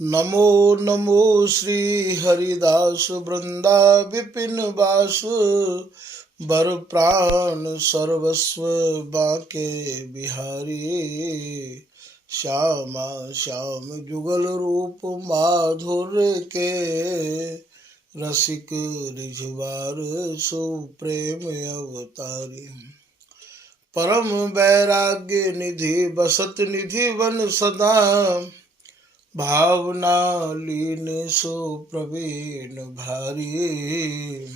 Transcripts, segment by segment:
नमो नमो श्री हरिदास वृंदा विपिन वासु बर प्राण सर्वस्व बाके बिहारी। श्यामा श्याम जुगल रूप माधुर्य के रसिक रिझवार सुप्रेम अवतारी। परम वैराग्य निधि बसत निधि वन सदा भावना लीन सो प्रवीण भारी।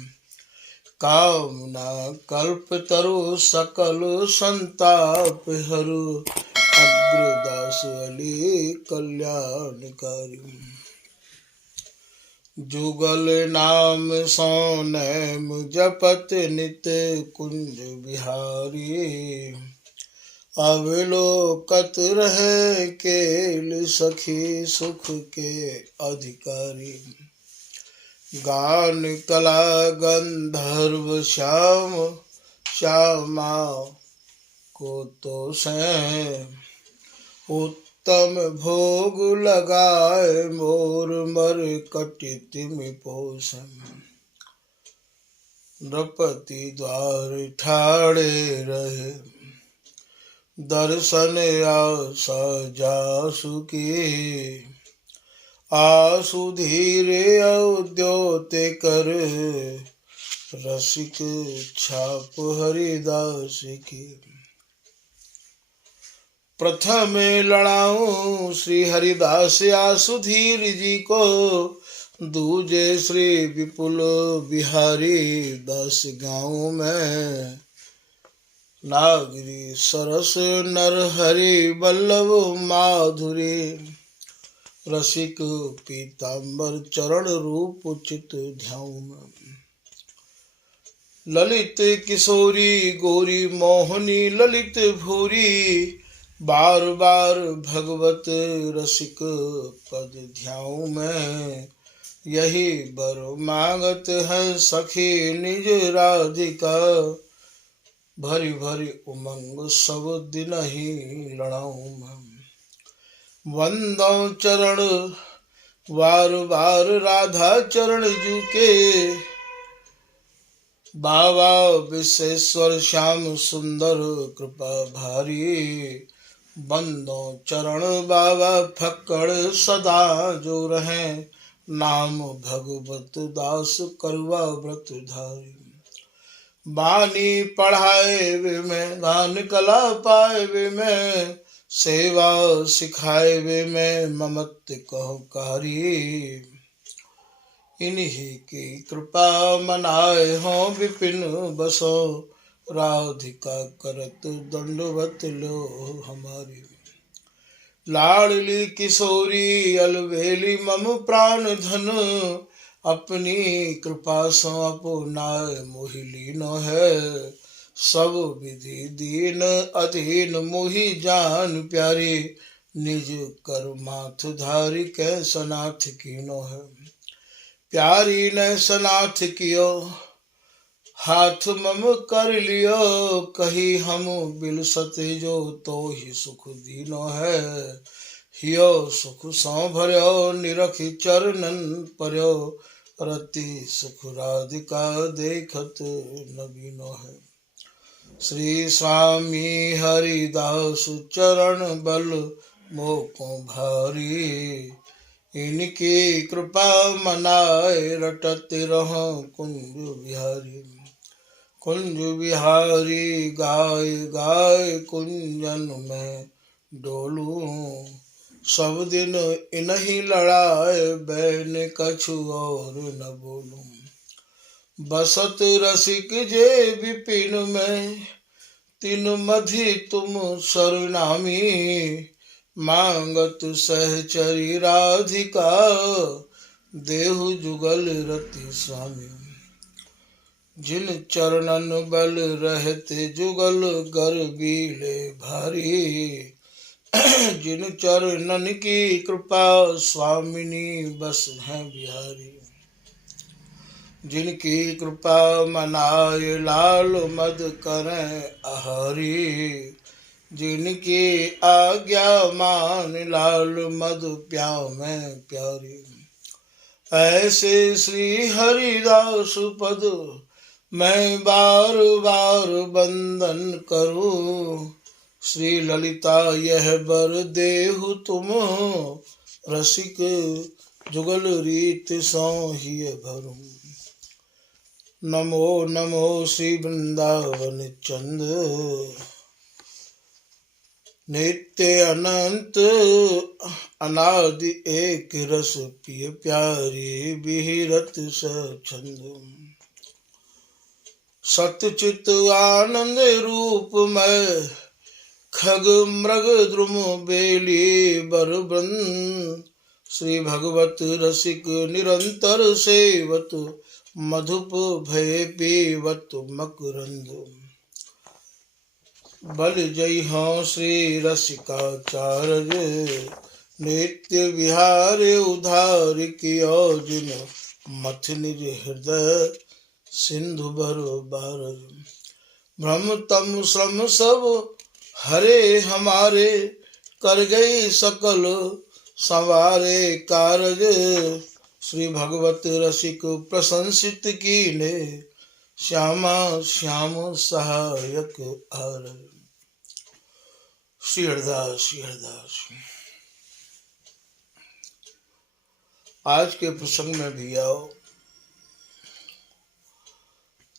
कामना कल्प तरु सकल संताप हरु अग्रदास अली कल्याणकारी। जुगल नाम सोनैम जपत नित कुंज बिहारी। अवलोकत रहे केल सखी सुख के अधिकारी। गान कला गंधर्व श्याम श्यामा को तो से उत्तम भोग लगाए मोर मर कटित में पोषण। नृपति द्वार ठाड़े रहे दर्शन आशा जासु की। आसु धीरे उद्योते कर रसिक छाप हरिदास की। प्रथम लड़ाऊं श्री हरिदास आसुधीर जी को। दूजे श्री विपुल बिहारी दास गाँव में। नागरी सरस नर हरि वल्लभ माधुरी। रसिक पीताम्बर चरण रूप उचित ध्यान। ललित किशोरी गोरी मोहनी ललित भूरी। बार बार भगवत रसिक पद ध्याऊ में। यही बर मांगत है सखी निज राधिका। भरी भरी उमंग सब दिन ही लड़ाऊं मैं। वंदो चरण बार बार राधा चरण जुके। बाबा विश्वेश्वर श्याम सुंदर कृपा भारी। बंदो चरण बाबा फक्कड़ सदा जो रहे। नाम भगवत दास करवा व्रत धारी। बानी पढ़ाए वे में गान कला पाए वे में। सेवा सिखाए वे में ममत्व कहो कारी। इन्हीं की कृपा मनाए हो विपिन बसो। राधिका करत दंडवत लो हमारी। लाडली किशोरी अलवेली मम प्राण धन। अपनी कृपा सो अपनाए मोहि लीनो है। सब विधि दीन अधीन मोहि जान प्यारी। निज कर माथ धारी कै सनाथ कीनो है। प्यारी ने सनाथ कियो हाथ मम कर लियो। कही हम बिलसते जो तो ही सुख दीनो है। हियो सुख सौ भर्यो निरखि चरणन पर्यो। रति सुख राधिका देखत नबीनो है। श्री स्वामी हरिदास चरण बल मोको भारी। इनकी कृपा मनाए रटत रहो कुंज बिहारी। कुंज बिहारी गाय गाय कुंजन में डोलूं। सब दिन इन्हीं लड़ाए बैन कछु और न बोलूं। बसत रसिक जे विपिन में तिन मधि तुम सरनामी। मांगत सहचरी राधिका देहु जुगल रति स्वामी। जिन चरणन बल रहते जुगल गर बीले भारी। जिन चरणन की कृपा स्वामिनी बस है बिहारी। जिनकी कृपा मनाए लाल मद करें आहारी। जिनकी आज्ञा मान लाल मधु प्याव में प्यारी। ऐसे श्री हरिदास पद मैं बार बार बंदन करूं। श्री ललिता यह बर देहु तुम रसिक जुगल रीत सौहिय भरूं। नमो नमो श्री वृंदावन चंद नित्य अनंत अनादि एक रस पिय प्यारी बिहरत सछंद। सतचित आनंद रूप में खग मृग द्रुम बेली बरबृंद। श्री भगवत रसिक निरंतर सेवत मधुप भय पीवत मकरंद। बल जय हो श्री रसिकाचार्य नित्य विहार उधार कियो जिन मथ निज हृदय सिंधु भरो बार। भ्रम तम श्रम सब हरे हमारे कर गई सकल संवारे कारज। श्री भगवत रसिक प्रशंसित कीने श्यामा श्याम सहायक आरज। श्री हरदास श्री हरदास। आज के प्रसंग में भी आओ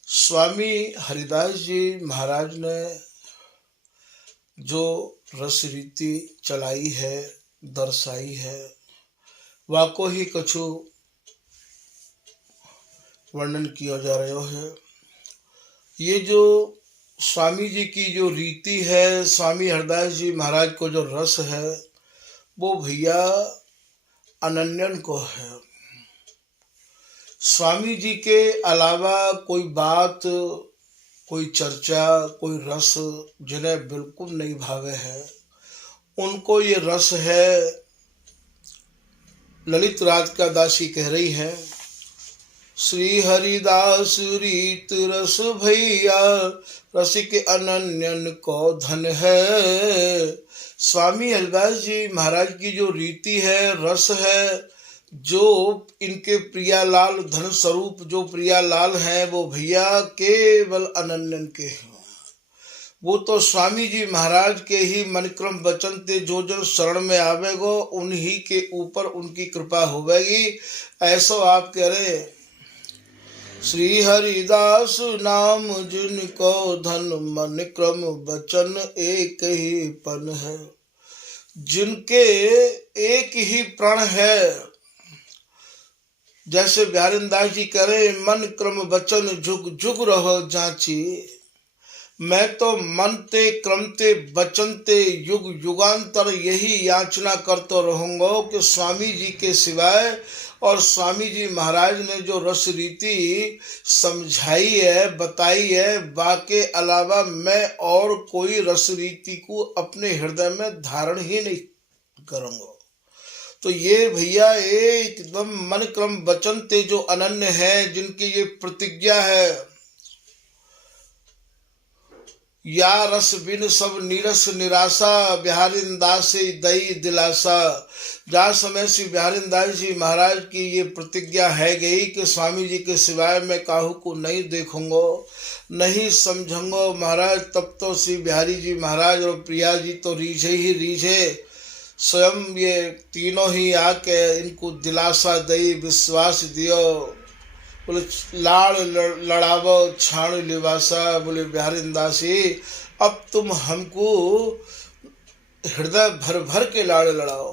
स्वामी हरिदास जी महाराज ने जो रस रीति चलाई है दर्शाई है वाको ही कछु वर्णन किया जा रहा है। ये जो स्वामी जी की जो रीति है स्वामी हरदास जी महाराज को जो रस है वो भैया अनन्यन को है। स्वामी जी के अलावा कोई बात कोई चर्चा कोई रस जिन्हें बिल्कुल नहीं भावे है उनको ये रस है। ललित राधिका दासी कह रही है श्री हरिदास रीत रस भैया रसिक अनन्यन को धन है। स्वामी हरिदास जी महाराज की जो रीति है रस है जो इनके प्रियालाल धन स्वरूप जो प्रियालाल हैं वो भैया केवल अनन्यन के हैं। वो तो स्वामी जी महाराज के ही मनक्रम वचन ते जो जन शरण में आवेगो उन्हीं के ऊपर उनकी कृपा होवेगी। ऐसा आप कह रहे श्री हरिदास नाम जिनको धन मन क्रम वचन एक ही पन है। जिनके एक ही प्रण है जैसे बिहारीदास जी कह रहे मन क्रम वचन जुग जुग रहो जांची। मैं तो मन ते क्रम ते वचन ते युग युगांतर यही याचना करता रहूंगा कि स्वामी जी के सिवाय और स्वामी जी महाराज ने जो रस रीति समझाई है बताई है बाके अलावा मैं और कोई रस रीति को अपने हृदय में धारण ही नहीं करूंगा। तो ये भैया एकदम मन क्रम वचन ते जो अनन्य है जिनकी ये प्रतिज्ञा है या रस बिन सब नीरस निराशा बिहारीदास दई दिलासा। जहाँ समय श्री बिहारीदास जी महाराज की ये प्रतिज्ञा है गई कि स्वामी जी के सिवाय मैं काहू को नहीं देखूंगा नहीं समझूंगा महाराज। तब तो श्री बिहारी जी महाराज और प्रिया जी तो रीझे ही रीझे स्वयं ये तीनों ही आके इनको दिलासा दई विश्वास दियो। बोले लाड़ लड़ावो छाण लिवासा। बोले बिहारीदासी अब तुम हमको हृदय भर भर के लाड़ लड़ाओ।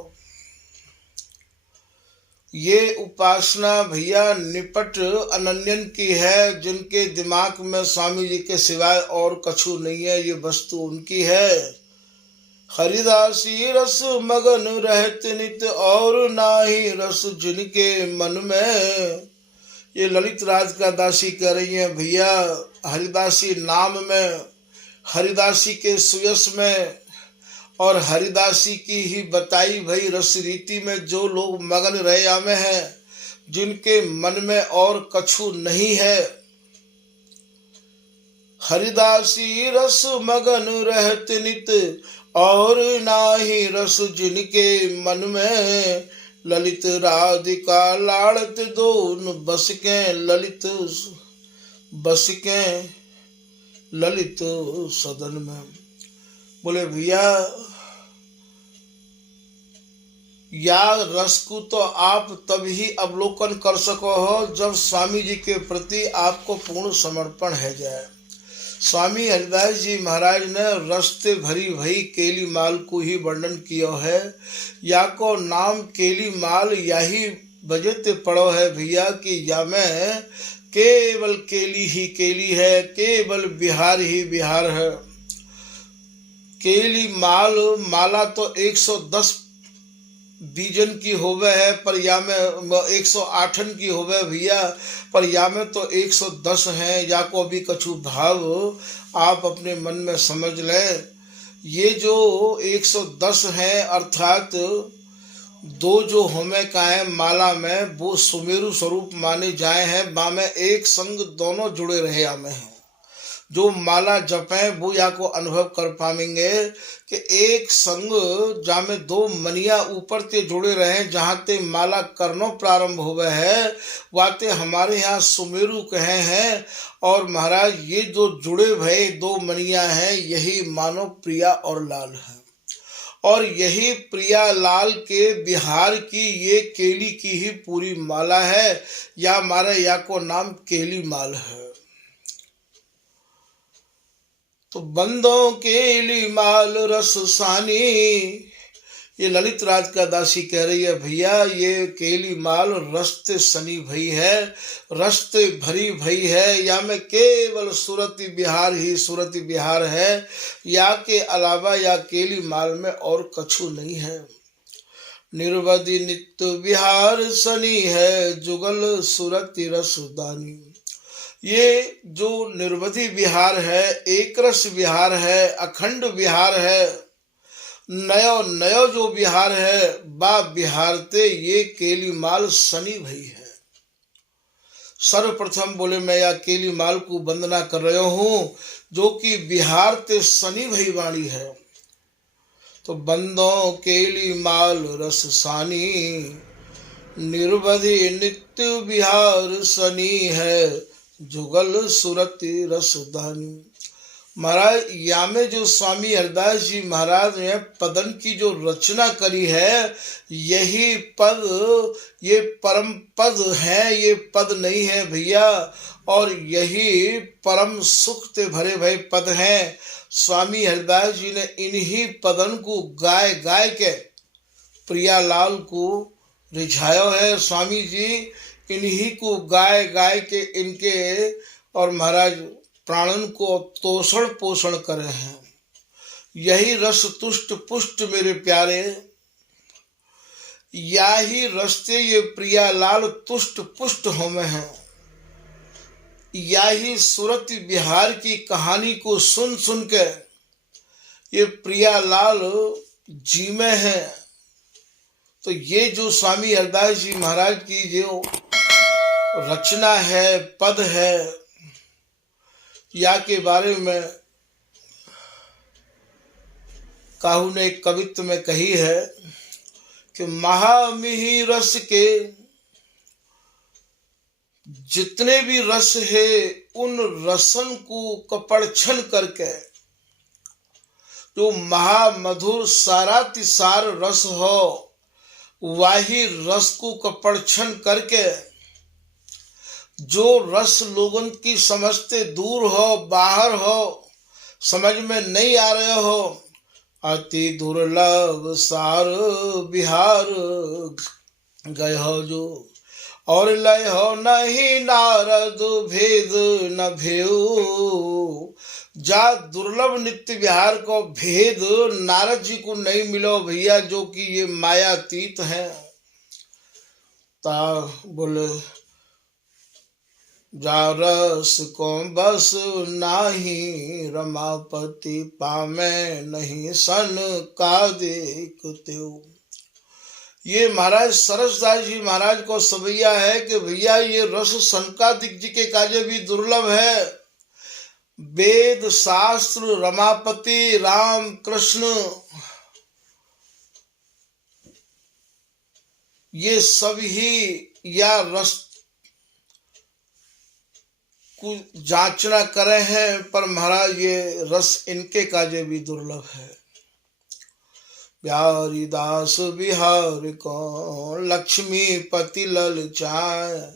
ये उपासना भैया निपट अनन्यन की है जिनके दिमाग में स्वामी जी के सिवाय और कछु नहीं है। ये वस्तु उनकी है। हरिदासी रस मगन रहत नित और नाही रस जिनके मन में। ये ललित राधिका दासी कह रही है भैया हरिदासी नाम में हरिदासी के सुयस में और हरिदासी की ही बताई भई रस रीति में जो लोग मगन रहे आमे हैं जिनके मन में और कछु नहीं है हरिदासी रस मगन रहत नित, और नाही रस जिनके मन में। ललित राधिका लाड़त दोन, बस के ललित बस के ललित सदन में। बोले भैया, या रस को तो आप तभी अवलोकन कर सको हो जब स्वामी जी के प्रति आपको पूर्ण समर्पण है जाए। स्वामी हरिदास जी महाराज ने रस्ते भरी भई केली माल को ही वर्णन किया है। या को नाम केली माल यही बजते पड़ो है भैया कि या में केवल केली ही केली है, केवल बिहार ही बिहार है। केली माला तो 110 बीजन की होवे है, पर या में 108 की होवे भैया, पर या में तो 110 है। या को भी कछु भाव आप अपने मन में समझ लें। ये जो 110 है अर्थात दो जो होमे का है माला में, वो सुमेरु स्वरूप माने जाए हैं। बामें एक संग दोनों जुड़े रहे आमे हैं। जो माला जपे वो या को अनुभव कर पाएंगे कि एक संग जामे दो मनिया ऊपर ते जुड़े रहे, जहाँ ते माला करनो प्रारंभ हुए है वाते हमारे यहाँ सुमेरु कहे हैं। और महाराज ये जो जुड़े भय दो मनिया हैं यही मानो प्रिया और लाल है। और यही प्रिया लाल के बिहार की ये केली की ही पूरी माला है। या हमारे या को नाम केली माल है। तो बंदों केली माल रस सानी, ये ललित राज का दासी कह रही है भैया ये केली माल रस्ते सनी भई है, रस्ते भरी भई है। या में केवल सूरती बिहार ही सूरती बिहार है। या के अलावा या केली माल में और कछु नहीं है। निर्वधि नित्य बिहार सनी है, जुगल सूरती रसदानी। ये जो निर्वधि विहार है, एक रस विहार है, अखंड विहार है, नयो नयो जो विहार है बा बिहारते ये केली माल सनी भई है। सर्वप्रथम बोले मैं या केली माल को वंदना कर रहा हूँ जो कि बिहार ते सनी भई वाणी है। तो बंदों केली माल रस सानी, निर्वधि नित्य बिहार सनी है, जुगल सुरति रसदानी। महाराज या में जो स्वामी हरिदास जी महाराज ने पदन की जो रचना करी है, यही पद ये परम पद है, ये पद नहीं है भैया। और यही परम सुख ते भरे भरे पद हैं। स्वामी हरिदास जी ने इन्हीं पदन को गाय गाय के प्रियालाल को रिझायो है। स्वामी जी इन्हीं को गाय गाय के इनके और महाराज प्राणन को तोषण पोषण करे हैं। यही रस तुष्ट पुष्ट मेरे प्यारे, या ही रस्ते ये प्रियालाल तुष्ट पुष्ट होमे हैं। या ही सूरत बिहार की कहानी को सुन सुन के ये प्रियालाल जी में है। तो ये जो स्वामी हरिदास जी महाराज की जो रचना है, पद है, या के बारे में काहू ने एक कवित्व में कही है कि महामिही रस के जितने भी रस है उन रसन को कपड़छन करके जो महामधुर सारातिसार रस हो वही रस को कपड़छन करके जो रस लोगन की समझते दूर हो, बाहर हो, समझ में नहीं आ रहे हो, अति दुर्लभ सार बिहार गए हो जो, और लय हो नहीं नारद भेद न भेऊ। जा दुर्लभ नित्य विहार को भेद नारद जी को नहीं मिलो भैया, जो कि ये मायातीत है। ता बोले जा रस को बस नाही, रमापति पामे नहीं सन का देखते हो। ये महाराज सरसदास जी महाराज को सवैया है कि भैया ये रस सनकादिक जी के काजे भी दुर्लभ है। वेद शास्त्र रमापति राम कृष्ण ये सब ही या रस को जांचना करे हैं, पर महाराज ये रस इनके काजे भी दुर्लभ है। बिहारी दास बिहार को लक्ष्मी पति ललचाए,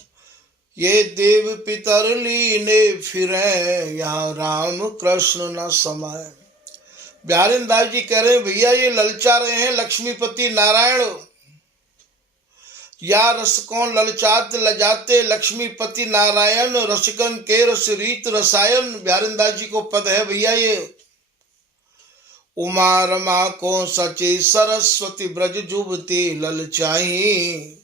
ये देव पितर लीने फिरे, यहाँ राम कृष्ण न समाये। बिहारी दास जी कह रहे हैं भैया ये ललचा रहे हैं लक्ष्मीपति नारायण, या रस कौन ललचात लजाते लक्ष्मीपति नारायण, रसिकन के रस रीत रसायन। बिहारी दास जी को पद है भैया ये। उमा रमा को सचे सरस्वती ब्रज जुबती ललचाई,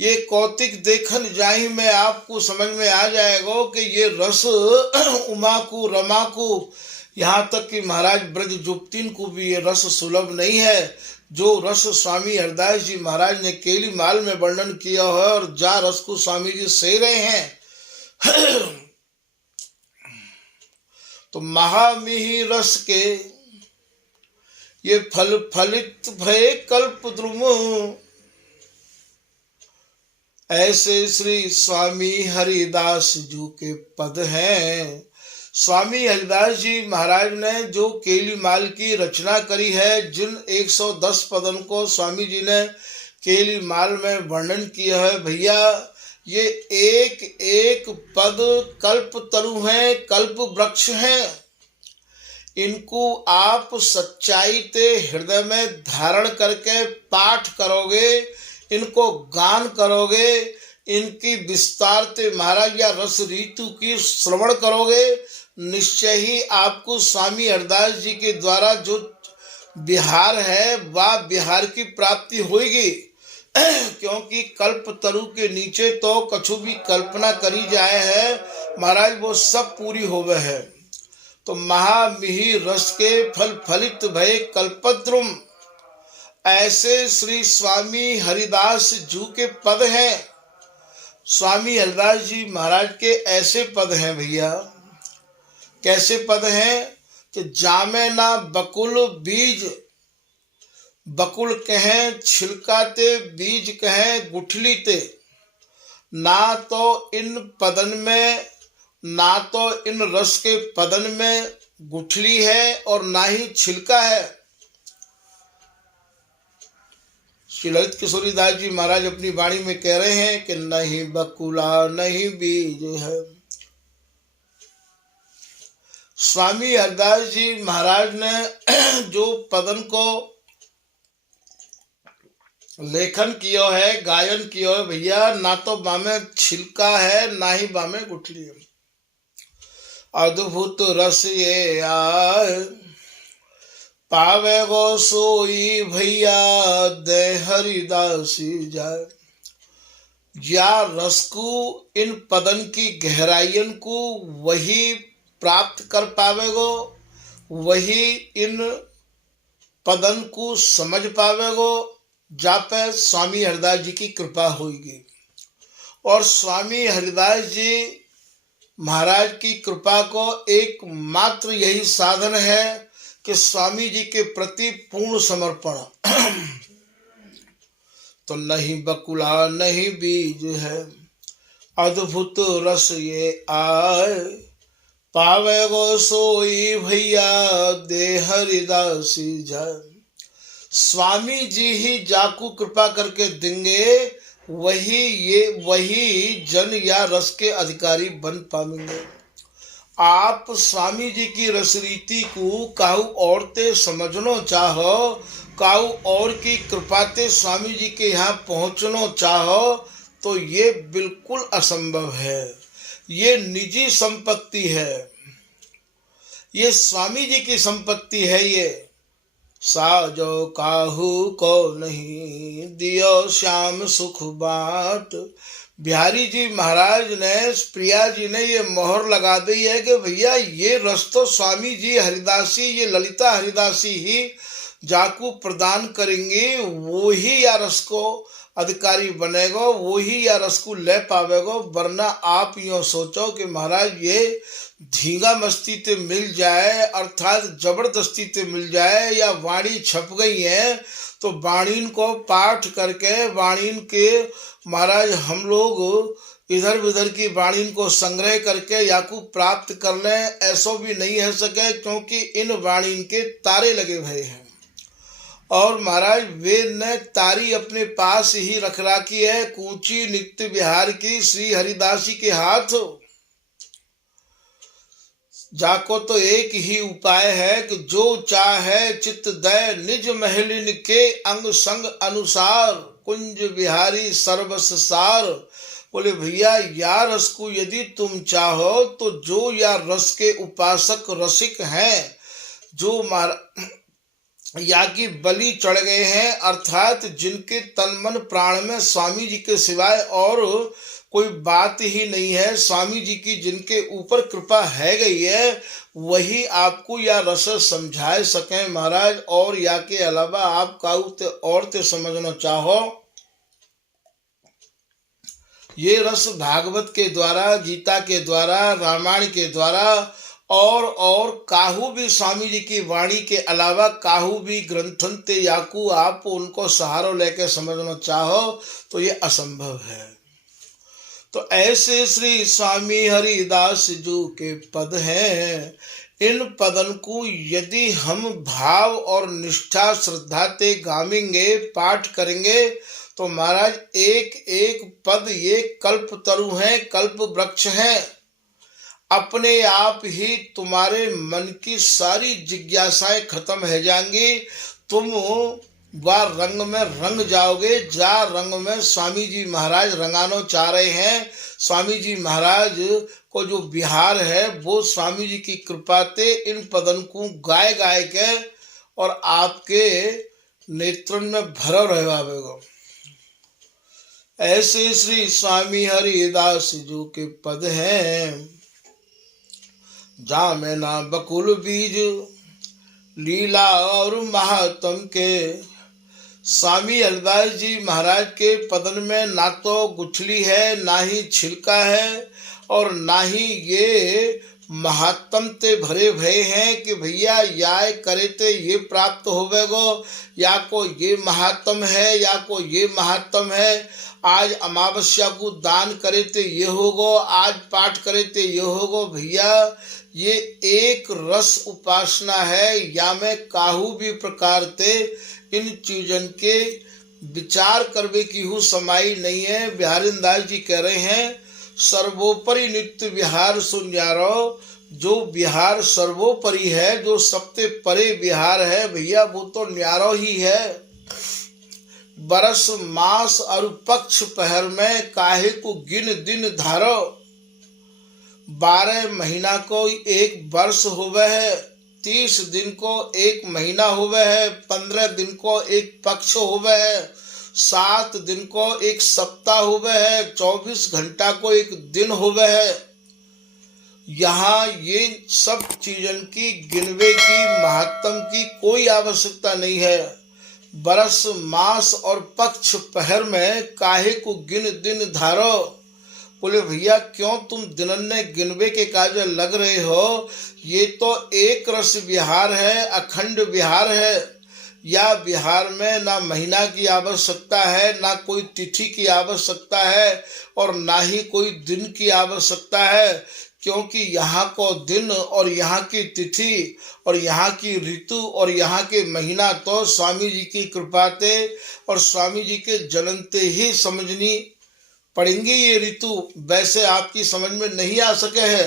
ये कौतिक देखन जाहि में आपको समझ में आ जाएगा कि ये रस उमा को रमा को, यहाँ तक कि महाराज ब्रज जुबतीन को भी ये रस सुलभ नहीं है, जो रस स्वामी हरिदास जी महाराज ने केली माल में वर्णन किया है, और जा रस को स्वामी जी से रहे हैं। तो महामिही रस के ये फल फलित भय कल्प द्रुम, ऐसे श्री स्वामी हरिदास जी के पद हैं। स्वामी हरिदास जी महाराज ने जो केली माल की रचना करी है, जिन 110 पदन को स्वामी जी ने केली माल में वर्णन किया है भैया, ये एक एक पद कल्प तरु हैं, कल्प वृक्ष हैं। इनको आप सच्चाई ते हृदय में धारण करके पाठ करोगे, इनको गान करोगे, इनकी विस्तार ते महाराज या रस ऋतु की श्रवण करोगे, निश्चय ही आपको स्वामी हरिदास जी के द्वारा जो बिहार है वह बिहार की प्राप्ति होगी। क्योंकि कल्प तरु के नीचे तो कछु भी कल्पना करी जाए है महाराज वो सब पूरी होवे है। तो महामिही रस के फल फलित भय कल्पद्रुम, ऐसे श्री स्वामी हरिदास जी के पद हैं। स्वामी हरिदास जी महाराज के ऐसे पद हैं भैया, कैसे पद हैं कि जामे ना बकुल बीज, बकुल कहें छिलका ते, बीज कहें गुठली ते, ना तो इन पदन में, ना तो इन रस के पदन में गुठली है और ना ही छिलका है। श्री ललित किशोरी दास जी महाराज अपनी वाणी में कह रहे हैं कि नहीं बकुला नहीं बीज है। स्वामी हरिदास जी महाराज ने जो पदन को लेखन किया है, गायन किया है भैया, ना तो बामे छिलका है ना ही बामे गुठली है। अद्भुत रस ये आए पावे गो सोई भैया दे हरिदासी जाए। या रस को इन पदन की गहराइयन को वही प्राप्त कर पावेगो, वही इन पदन को समझ पावेगो जा पे स्वामी हरिदास जी की कृपा होगी। और स्वामी हरिदास जी महाराज की कृपा को एकमात्र यही साधन है कि स्वामी जी के प्रति पूर्ण समर्पण। तो नहीं बकुला नहीं बीज है, अद्भुत रस ये आए पावे गो सोई भैया दे हरिदासी जाए। स्वामी जी ही जाकू कृपा करके देंगे, वही जन या रस के अधिकारी बन पाएंगे। आप स्वामी जी की रस रीति को काहू और ते समझनो चाहो, काहू और की कृपा ते स्वामी जी के यहाँ पहुँचनो चाहो, तो ये बिल्कुल असंभव है। ये निजी संपत्ति है, ये स्वामी जी की संपत्ति है। ये साजो काहू को नहीं दियो श्याम सुख बाट। बिहारी जी महाराज ने, प्रिया जी ने ये मोहर लगा दी है कि भैया ये रस तो स्वामी जी हरिदासी, ये ललिता हरिदासी ही जाकू प्रदान करेंगे, वो ही या रस को अधिकारी बनेगो वही या रस को ले पावेगो। वरना आप यूँ सोचो कि महाराज ये धींगा मस्ती ते मिल जाए अर्थात जबरदस्ती ते मिल जाए या वाणी छप गई है तो वाणीन को पाठ करके वाणीन के महाराज हम लोग इधर उधर की वाणीन को संग्रह करके याकू प्राप्त कर लें, ऐसा भी नहीं हो सके क्योंकि इन वाणीन के तारे लगे भये हैं। और महाराज वेद ने तारी अपने पास ही रख राखी है कूची नित्य विहार की श्री हरिदास जी के हाथ। जाको तो एक ही उपाय है कि जो चाहे चित्त दय निज महलिन के अंग संग अनुसार कुंज बिहारी सर्वस सार। बोले भैया या रस को यदि तुम चाहो तो जो या रस के उपासक रसिक हैं जो या की बलि चढ़ गए हैं अर्थात जिनके तन मन प्राण में स्वामी जी के सिवाय और कोई बात ही नहीं है, स्वामी जी की जिनके ऊपर कृपा है गई है वही आपको या रस समझा सकें महाराज। और या के अलावा आप काऊ और ते समझना चाहो ये रस भागवत के द्वारा गीता के द्वारा रामायण के द्वारा और काहू भी स्वामी जी की वाणी के अलावा काहू भी ग्रंथन ते याकू आप उनको सहारा लेके समझना चाहो तो ये असंभव है। तो ऐसे श्री स्वामी हरिदास जी के पद हैं, इन पदन को यदि हम भाव और निष्ठा श्रद्धा ते गावेंगे पाठ करेंगे तो महाराज एक एक पद ये कल्प तरु हैं, कल्प वृक्ष हैं। अपने आप ही तुम्हारे मन की सारी जिज्ञासाएं खत्म हो जाएंगी, तुम वह रंग में रंग जाओगे जा रंग में स्वामी जी महाराज रंगानो चाह रहे हैं। स्वामी जी महाराज को जो बिहार है वो स्वामी जी की कृपा ते इन पदन को गाय गाय के और आपके नेत्रन में भरो रहवावेगो। ऐसे श्री स्वामी हरिदास जी के पद हैं। जामे ना बकुल बीज लीला और महात्म के। स्वामी हरिदास जी महाराज के पदन में ना तो गुठली है ना ही छिलका है और ना ही ये महात्म ते भरे भय हैं कि भैया या करे ते ये प्राप्त होवेगो या को ये महात्म है या को ये महात्म है। आज अमावस्या को दान करे ते ये होगो, आज पाठ करे ते ये होगो। भैया ये एक रस उपासना है या में काहू भी प्रकार ते इन चीजन के विचार करवे की हु समाई नहीं है। बिहारिंदास जी कह रहे हैं सर्वोपरि नित्य विहार सुन्यारो। जो विहार सर्वोपरि है जो सबसे परे विहार है भैया वो तो न्यारो ही है। बरस मास और पक्ष पहर में काहे को गिन दिन धारो। 12 महीना को एक वर्ष होवे है, 30 दिन को एक महीना होवे है, 15 दिन को एक पक्ष होवे है, 7 दिन को एक सप्ताह होवे है, 24 घंटा को एक दिन होवे है। यहाँ ये सब चीजन की गिनवे की महत्तम की कोई आवश्यकता नहीं है। बरस मास और पक्ष पहर में काहे को गिन दिन धारो। बोले भैया क्यों तुम दिनन्ने गिनवे के काज लग रहे हो। ये तो एक रस विहार है, अखंड विहार है। या विहार में ना महीना की आवश्यकता है, ना कोई तिथि की आवश्यकता है और ना ही कोई दिन की आवश्यकता है, क्योंकि यहाँ को दिन और यहाँ की तिथि और यहाँ की ऋतु और यहाँ के महीना तो स्वामी जी की कृपा ते और स्वामी जी के जननते ही समझनी पड़ेंगी। ये ऋतु वैसे आपकी समझ में नहीं आ सके है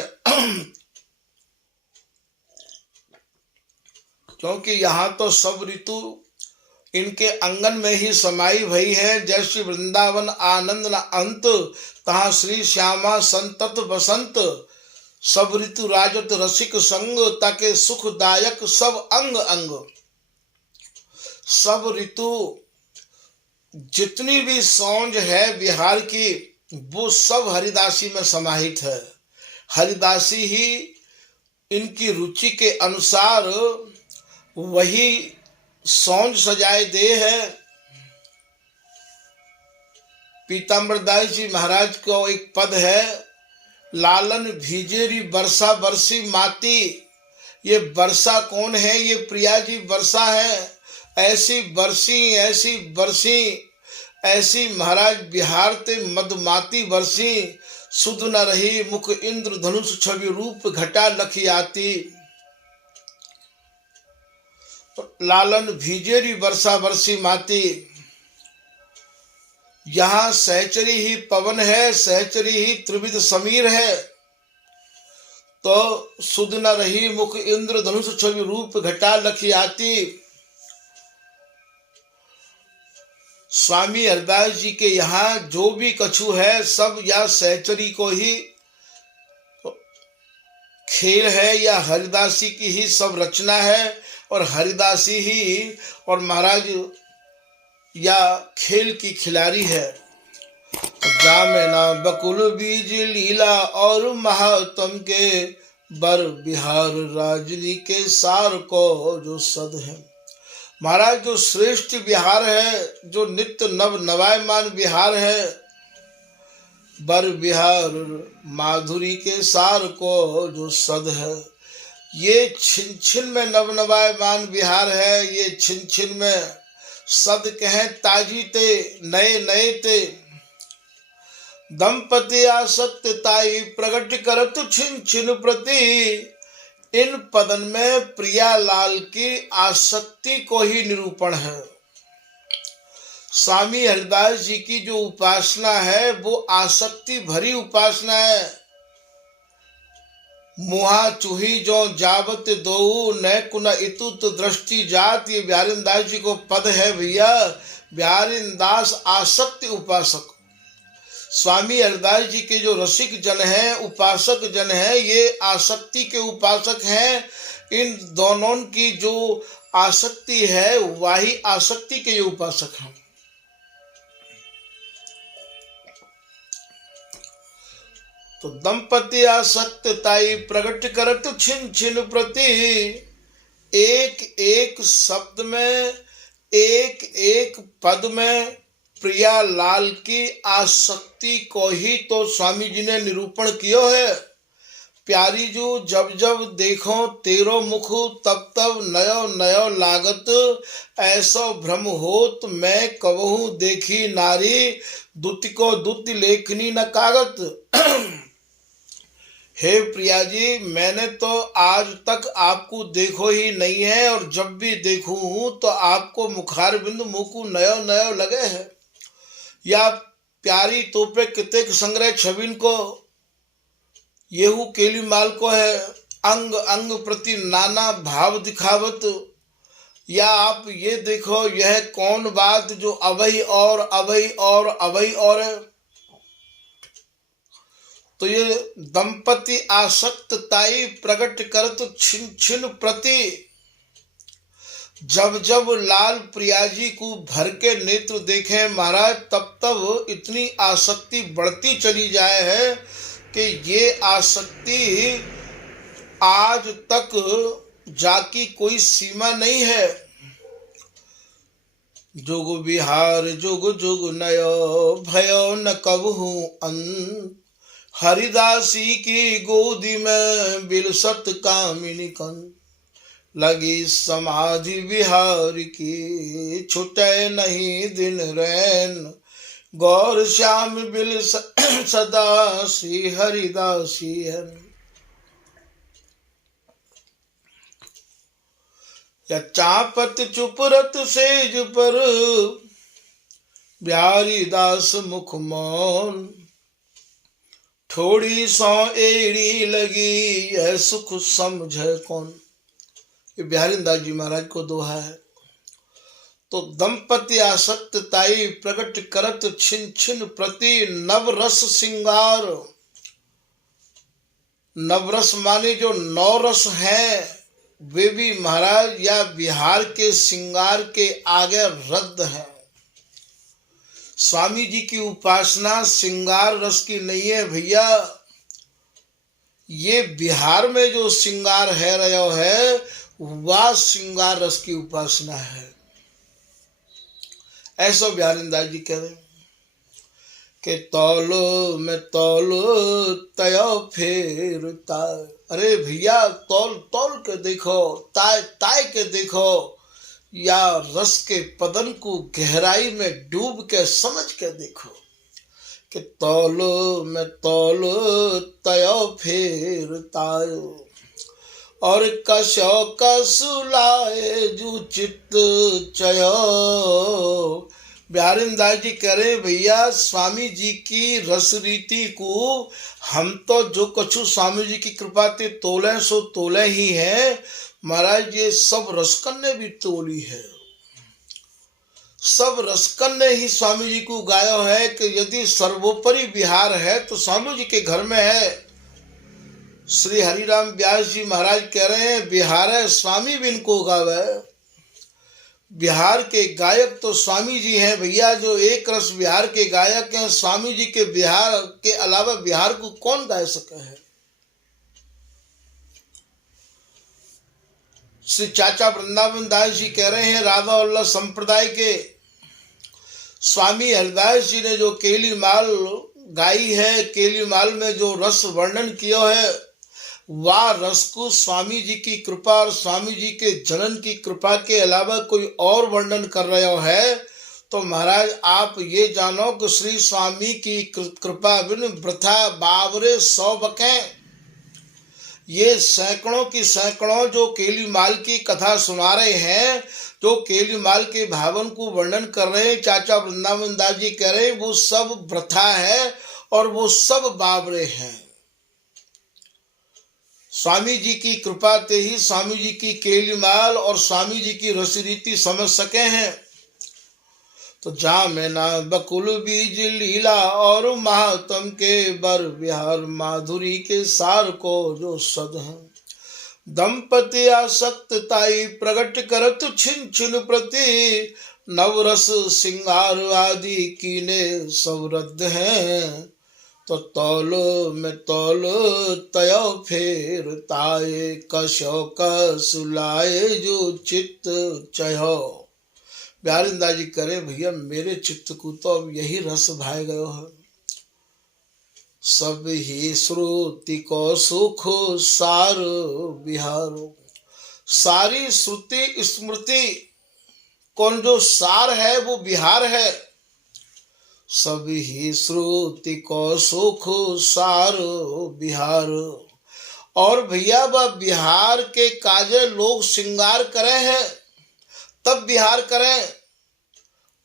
क्योंकि यहाँ तो सब ऋतु इनके अंगन में ही समाई भई है। जैसे वृंदावन आनंद न अंत तहाँ श्री श्यामा संतत बसंत। सब ऋतु राजत रसिक संग ताके सुखदायक सब अंग अंग। सब ऋतु जितनी भी सौंज है बिहार की वो सब हरिदासी में समाहित है। हरिदासी ही इनकी रुचि के अनुसार वही सौंज सजाए दे है। पीताम्बर दास जी महाराज को एक पद है, लालन भीजेरी वर्षा बरसी माती। ये वर्षा कौन है? ये प्रिया जी वर्षा है। ऐसी बरसी, ऐसी बरसी, ऐसी महाराज बिहार ते मदमाती बरसी। सुध न रही मुख इंद्र धनुष छवि रूप घटा लखी आती। लालन भीजेरी वर्षा बरसी माती। यहाँ सहचरी ही पवन है, सहचरी ही त्रिविध समीर है। तो सुध न रही मुख इंद्र धनुष छवि रूप घटा लखी आती। स्वामी हरिदास जी के यहाँ जो भी कछु है सब या सहचरी को ही खेल है, या हरिदासी की ही सब रचना है, और हरिदासी ही और महाराज या खेल की खिलाड़ी है। जामेना बकुल बीज लीला और महात्म के बर बिहार राजनी के सार को जो सद है। महाराज जो श्रेष्ठ बिहार है, जो नित्य नव नवायमान बिहार है, बर बिहार माधुरी के सार को जो सद है। ये छिन छिन में नव नवायमान बिहार है, ये छिन छिन में सद कहें ताजी ते नए नए ते। दंपति आसक्त ताई प्रगट करत छिन छिन प्रति। इन पदन में प्रियालाल की आसक्ति को ही निरूपण है। स्वामी हरिदास जी की जो उपासना है वो आसक्ति भरी उपासना है। मुहा चूही जो जावत दो न कुन इतुत दृष्टि जात, ये बिहारीन दास जी को पद है भैया। बिहारीन दास आसक्ति उपासक। स्वामी हरिदास जी के जो रसिक जन हैं, उपासक जन हैं, ये आसक्ति के उपासक हैं। इन दोनों की जो आसक्ति है वही आसक्ति के ये उपासक हैं। तो दंपति आसक्त ताई प्रगट करत छिन छिन प्रति। एक एक शब्द में, एक एक पद में प्रियालाल की आसक्ति को ही तो स्वामी जी ने निरूपण किया है। प्यारी जो जब जब देखो तेरो मुख, तब तब नयो नयो लागत। ऐसो भ्रम होत मैं कबहू देखी नारी, दुति को दुति लेखनी न कागत। हे प्रिया जी, मैंने तो आज तक आपको देखो ही नहीं है, और जब भी देखू हूं तो आपको मुखार बिंदु मुकु नयो नयो लगे है। या प्यारी तोपे कितेक संग्रह छबिन को येहू केली माल को है, अंग अंग प्रति नाना भाव दिखावत। या आप ये देखो, यह कौन बात जो अभई और अभई और अभई और है। तो ये दंपति आसक्त ताई प्रगट करत छिन छिन प्रति। जब जब लाल प्रिया जी को भर के नेत्र देखे महाराज, तब तब इतनी आसक्ति बढ़ती चली जाए है कि ये आसक्ति आज तक जाकी कोई सीमा नहीं है। जुग बिहार जुग जुग नयो भयो न कबहू अंत। हरिदासी की गोदी में बिलसत कामिनी कन। लगी समाधि बिहार की छुटे नहीं दिन रैन। गौर श्याम बिल सदा श्री हरिदासी है। या चापत चुपरत सेज पर बिहारी दास मुख मौन। थोड़ी सौ एड़ी लगी यह सुख समझे कौन। ये बिहारीन दास जी महाराज को दोहा है। तो दंपति आसक्त ताई प्रगट करत छिन छिन प्रति। नवरस सिंगार, नवरस माने जो नौ रस है वे भी महाराज या बिहार के सिंगार के आगे रद्द है। स्वामी जी की उपासना सिंगार रस की नहीं है भैया। ये बिहार में जो सिंगार है रहा है वह सिंगार रस की उपासना है, ऐसा बिहारीन दास जी कह रहे हैं। के तौल में तौल तय फेरता। अरे भैया तौल तौल के देखो, ताय ताय के देखो, या रस के पदन को गहराई में डूब के समझ के देखो कि तौल में तौल तय फेरता। और कशो कसुलाए जू चित्त चयो। बिहारीदास जी कह रहे भैया स्वामी जी की रस रीति को हम तो जो कछु स्वामी जी की कृपा ते तोले सो तोले ही है महाराज। ये सब रसकन ने भी तोली है, सब रसकन ने ही स्वामी जी को गायो है कि यदि सर्वोपरि बिहार है तो स्वामी जी के घर में है। श्री हरिराम व्यास जी महाराज कह रहे हैं बिहार है स्वामी बिन को गावे। बिहार के गायक तो स्वामी जी हैं भैया, जो एक रस बिहार के गायक हैं। स्वामी जी के बिहार के अलावा बिहार को कौन गा सके है। श्री चाचा वृंदावन दास जी कह रहे हैं राधा वल्लभ संप्रदाय के स्वामी हरिदास जी ने जो केली माल गाई है, केली माल में जो रस वर्णन किया है, वह रस को स्वामी जी की कृपा और स्वामी जी के जनन की कृपा के अलावा कोई और वर्णन कर रहे है तो महाराज आप ये जानो कि श्री स्वामी की कृपा बिन वृथा बावरे 100 बकें। ये सैकड़ों की सैकड़ों जो केली माल की कथा सुना रहे हैं, जो केली माल के भावन को वर्णन कर रहे हैं, चाचा वृंदावन दास जी कह रहे हैं वो सब वृथा है और वो सब बावरे हैं। स्वामी जी की कृपा ते ही स्वामी जी की केली माल और स्वामी जी की रस रीति समझ सके हैं। तो जा में ना बकुल बीज लीला और महात्म के बर विहार माधुरी के सार को जो सद है। दंपति आसक्त ताई प्रगट करत छिन छिन प्रति नवरस सिंगार आदि कीने सब रद्द हैं। तो तौल में तौल तय फेरताए कशो कसुलाए जो चित्त चयो। बिहारीदास जी करे भैया मेरे चित्त को तो अब यही रस भाए गयो है। सब ही श्रुति को सुख सार बिहार। सारी श्रुति स्मृति कौन जो सार है वो बिहार है। सब ही श्रुति को सुख सार बिहार। और भैया वह बिहार के काजे लोग श्रृंगार करे हैं तब बिहार करें,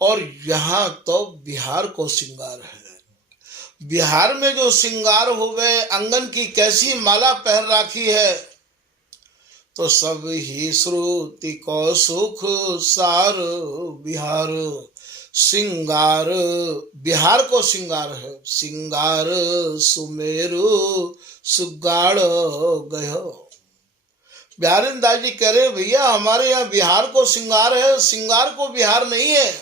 और यहाँ तो बिहार को श्रृंगार है। बिहार में जो श्रृंगार हुए अंगन की कैसी माला पहन राखी है। तो सब ही श्रुति को सुख सार बिहार। श्रृंगार बिहार को श्रृंगार है। श्रृंगार सुमेरु सुगाड़ गयो। बिहारीदास जी कह रहे भैया हमारे यहाँ बिहार को श्रृंगार है, श्रृंगार को बिहार नहीं है।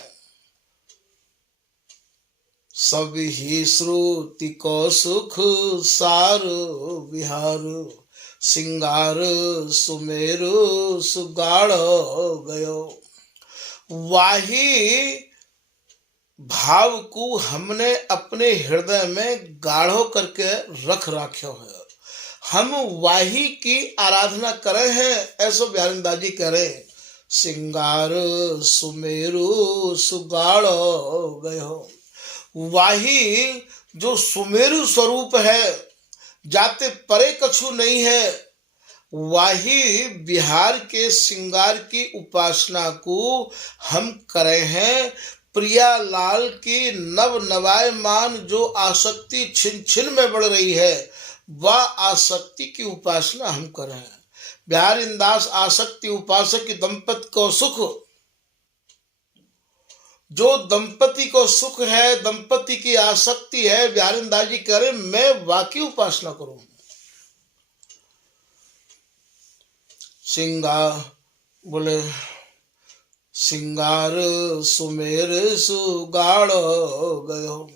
सब ही श्रुति को सुख सार बिहार। श्रृंगार सुमेरु सुगाड़ गयो। वाही भाव को हमने अपने हृदय में गाढ़ो करके रख राख्यो है। हम वाही की आराधना करे हैं, ऐसो बिहारीदास जी कह रहे। श्रृंगार सुमेरु सुगाड़ गयो। वाही जो सुमेरु स्वरूप है, जाते परे कछु नहीं है। वाही बिहार के श्रृंगार की उपासना को हम करे हैं। प्रिया लाल की नव नवायमान जो आसक्ति छिन छिन में बढ़ रही है, वह आसक्ति की उपासना हम करें। बिहारीदास आसक्ति उपासक की दंपति को सुख, जो दंपति को सुख है, दंपति की आसक्ति है, बिहारीदास जी कह रहे मैं वाकी उपासना करूं। श्रृंगार बोले श्रृंगार सुमेर सुगाड़ गयो।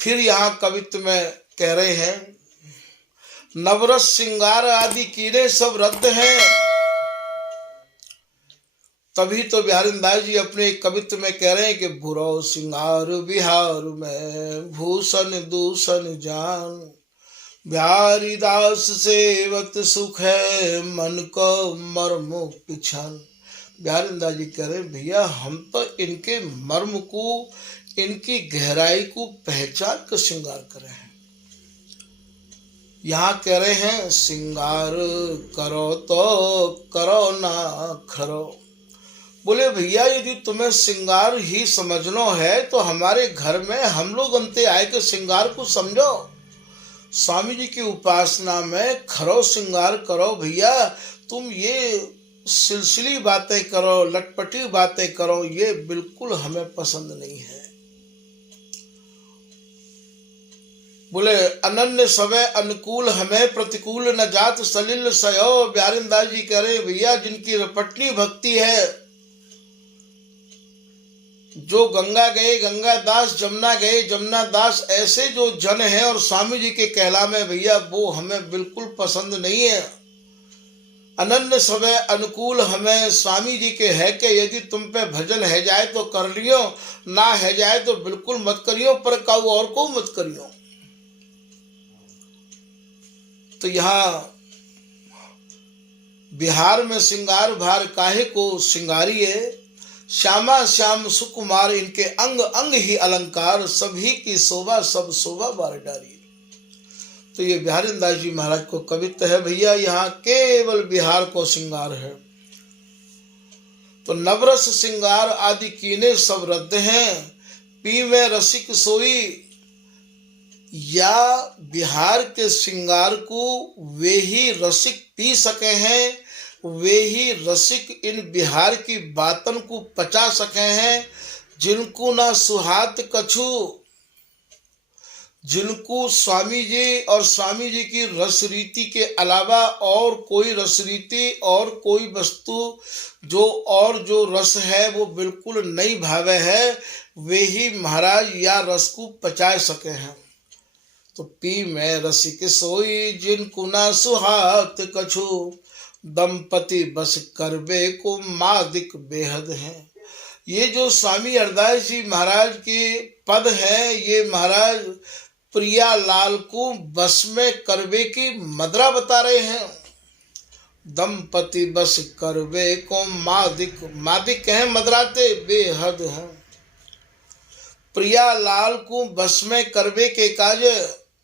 फिर यहाँ कवित्व में कह रहे हैं नवरस श्रृंगार आदि कीड़े सब रद्द हैं। तभी तो बिहारीदास जी अपने एक कवित्व में कह रहे हैं कि भुरो सिंगार बिहार में भूषण दूषण जान, बिहारी दास सेवत सुख है मन को मर्म पिछान। बिहारीदास जी कह रहे भैया हम तो इनके मर्म को, इनकी गहराई को पहचान कर श्रृंगार कर रहे हैं। यहाँ कह रहे हैं श्रृंगार करो तो करो ना खरो। बोले भैया यदि तुम्हें श्रृंगार ही समझना है तो हमारे घर में हम लोग अंते आए के श्रृंगार को समझो। स्वामी जी की उपासना में खरो श्रृंगार करो भैया। तुम ये सिलसिली बातें करो, लटपटी बातें करो, ये बिल्कुल हमें पसंद नहीं है। बोले अनन्य सवय अनुकूल हमें प्रतिकूल न जात सलिल सयो। बिहारीदास जी कह रहे भैया जिनकी रपटनी भक्ति है, जो गंगा गए गंगा दास, जमुना गए जमुना दास, ऐसे जो जन हैं और स्वामी जी के कहला में भैया वो हमें बिल्कुल पसंद नहीं है। अनन्य सवय अनुकूल हमें स्वामी जी के है कि यदि तुम पे भजन है जाए तो कर लियो, ना है जाए तो बिल्कुल मत करियो, पर काऊ और को मत करियो। तो यहाँ बिहार में श्रृंगार भार काहे को श्रृंगारिए, श्यामा श्याम सुकुमार इनके अंग अंग ही अलंकार, सभी की शोभा सब शोभा बार डारी। तो ये बिहारीदास जी महाराज को कवित्व है भैया। यहाँ केवल बिहार को श्रृंगार है। तो नवरस श्रृंगार आदि कीने सब रद्द हैं, पी में रसिक सोई। या बिहार के श्रृंगार को वे ही रसिक पी सके हैं, वे ही रसिक इन बिहार की बातन को पचा सके हैं, जिनको ना सुहात कछु, जिनको स्वामी जी और स्वामी जी की रस रीति के अलावा और कोई रस रीति और कोई वस्तु जो रस है वो बिल्कुल नहीं भावे है, वे ही महाराज या रस को पचा सके हैं। तो पी में रसिक सोई जिनको ना सुहात कछु, दंपति बस करबे को मादिक बेहद हैं। ये जो स्वामी हरदास जी महाराज के पद हैं, ये महाराज प्रिया लाल को बस में करबे की मदरा बता रहे हैं। दंपति बस करबे को मादिक, मादिक हैं मदराते बेहद हैं। प्रिया लाल को बस में करबे के काज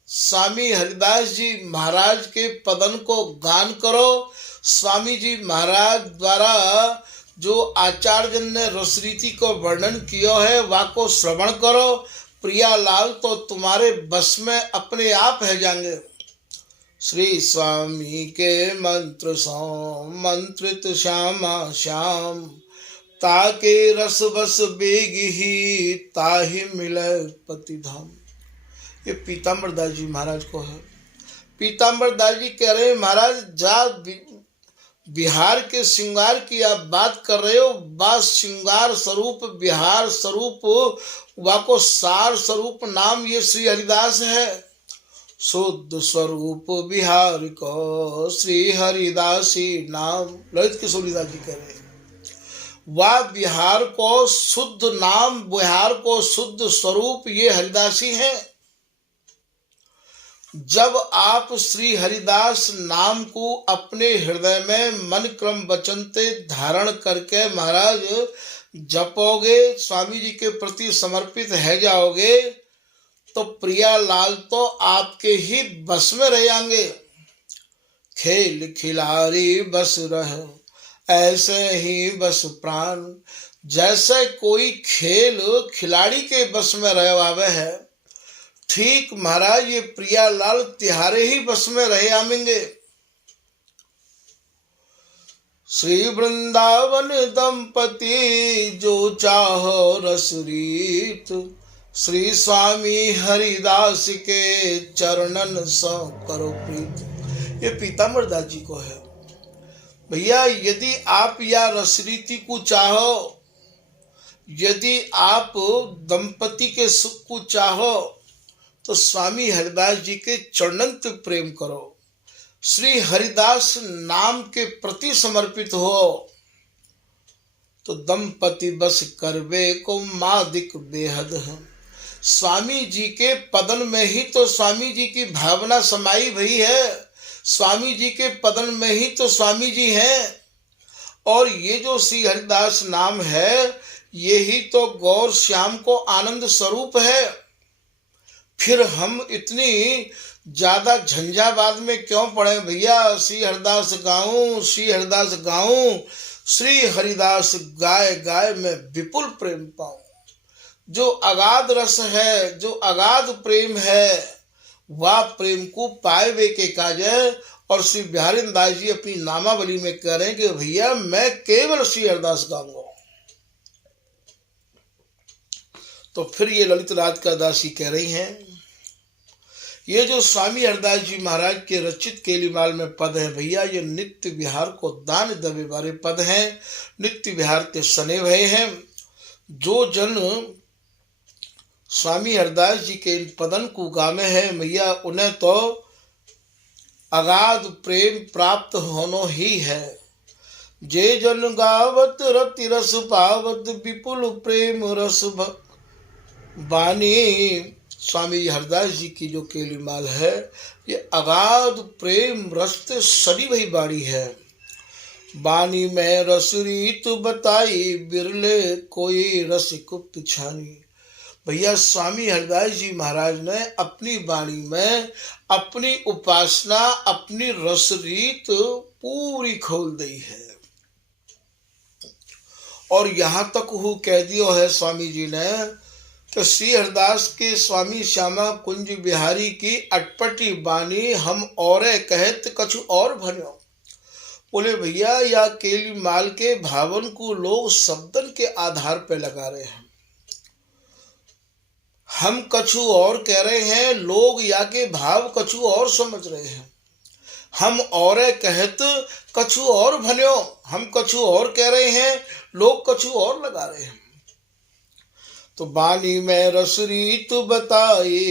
स्वामी हरिदास जी महाराज के पदन को गान करो। स्वामी जी महाराज द्वारा जो आचार्य ने रसरीति को वर्णन किया है वाको श्रवण करो। प्रिया लाल तो तुम्हारे बस में अपने आप है जाएंगे। श्री स्वामी के मंत्र सो मंत्रित श्यामा श्याम, ताके रस बस बेग ही ताहि मिले पति धाम। ये पीताम्बर दास जी महाराज को है। पीताम्बर दास जी कह रहे हैं महाराज जा बिहार के श्रृंगार की आप बात कर रहे हो, बात श्रृंगार स्वरूप बिहार स्वरूप वाको सार स्वरूप नाम ये श्री हरिदास है। शुद्ध स्वरूप बिहार को श्री हरिदासी नाम। ललित किशोरीदास जी कह रहे हैं वह बिहार को शुद्ध नाम, बिहार को शुद्ध स्वरूप ये हरिदासी है। जब आप श्री हरिदास नाम को अपने हृदय में मन क्रम वचनते धारण करके महाराज जपोगे, स्वामी जी के प्रति समर्पित है जाओगे, तो प्रिया लाल तो आपके ही बस में रह जाएंगे। खेल खिलाड़ी बस रह ऐसे ही बस प्राण, जैसे कोई खेल खिलाड़ी के बस में रहे है, ठीक महाराज ये प्रिया लाल तिहारे ही बस में रहे आमेंगे। श्री वृंदावन दंपति जो चाहो रसरीत, श्री स्वामी हरिदास के चरणन सो करो प्रीत। ये पीताम्बर दास जी को है। भैया यदि आप या रसरीति को चाहो, यदि आप दंपति के सुख को चाहो, तो स्वामी हरिदास जी के चरणन पे प्रेम करो, श्री हरिदास नाम के प्रति समर्पित हो। तो दंपति बस करवे को मादिक बेहद है। स्वामी जी के पदन में ही तो स्वामी जी की भावना समाई भई है, स्वामी जी के पदन में ही तो स्वामी जी हैं। और ये जो श्री हरिदास नाम है, ये ही तो गौर श्याम को आनंद स्वरूप है। फिर हम इतनी ज्यादा झंझावाद में क्यों पड़े भैया? श्री हरिदास गाऊं, श्री हरिदास गाऊं, श्री हरिदास गाय गाय में विपुल प्रेम पाऊं। जो अगाध रस है, जो अगाध प्रेम है, वह प्रेम को पाए वे के काज है। और श्री बिहारी दास जी अपनी नामावली में कह रहे हैं कि भैया मैं केवल श्री हरिदास गाऊंगा। तो फिर ये ललित राधिका दास जी कह रही हैं, ये जो स्वामी हरिदास जी महाराज के रचित केलीमाल में पद है भैया, ये नित्य विहार को दान दबे वाले पद हैं, नित्य विहार के सने भय हैं। जो जन स्वामी हरिदास जी के इन पदन को गामे है भैया, उन्हें तो अगाध प्रेम प्राप्त होनो ही है। जे जन गावत रति रस पावत विपुल प्रेम रस बानी। स्वामी हरिदास जी की जो केलीमाल है, ये अगाध प्रेम रस से सड़ी हुई बाणी है। बानी में रस रीत बताई बिरले कोई रसिक पिछानी। भैया स्वामी हरिदास जी महाराज ने अपनी वाणी में अपनी उपासना, अपनी रस रीत पूरी खोल दी है। और यहाँ तक वो कह दियो है स्वामी जी ने कि श्री हरिदास के स्वामी श्यामा कुंज बिहारी की अटपटी बानी हम और कहत कछु और भन्यो। बोले भैया या केलीमाल के भावन को लोग शब्दन के आधार पे लगा रहे हैं, हम कछु और कह रहे हैं, लोग या के भाव कछु और समझ रहे हैं। हम और कहत कछु और भन्यो, हम कछु और कह रहे हैं, लोग कछु और लगा रहे हैं। तो बानी में रस रीत बताए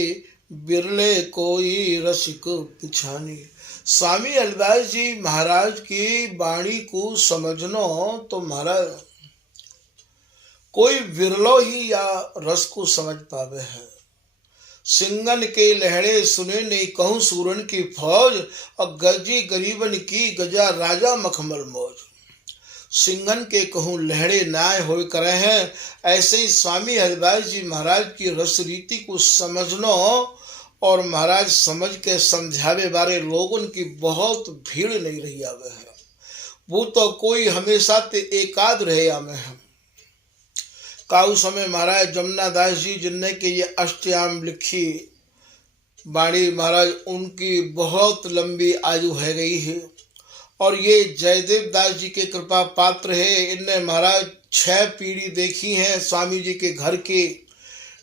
बिरले कोई रसिक पिछानी। स्वामी हरिदास जी महाराज की वाणी को समझनो तो महाराज कोई विरलो ही या रस को समझ पावे है। सिंगन के लहड़े सुने नहीं कहूँ सूरन की फौज, और गजी गरीबन की गजा राजा मखमल मौज। सिंगन के कहूँ लहड़े नाय हो करे हैं, ऐसे ही स्वामी हरिदास जी महाराज की रस रीति को समझनो और महाराज समझ के समझावे बारे लोगों की बहुत भीड़ नहीं रही आवे है। वो तो कोई हमेशा ते एकाद रहे आमे है। काउ समय महाराज जमुना दास जी जिनने के ये अष्टयाम लिखी बाणी महाराज, उनकी बहुत लंबी आयु है गई है। और ये जयदेव दास जी के कृपा पात्र है। इनने महाराज 6 पीढ़ी देखी हैं स्वामी जी के घर के।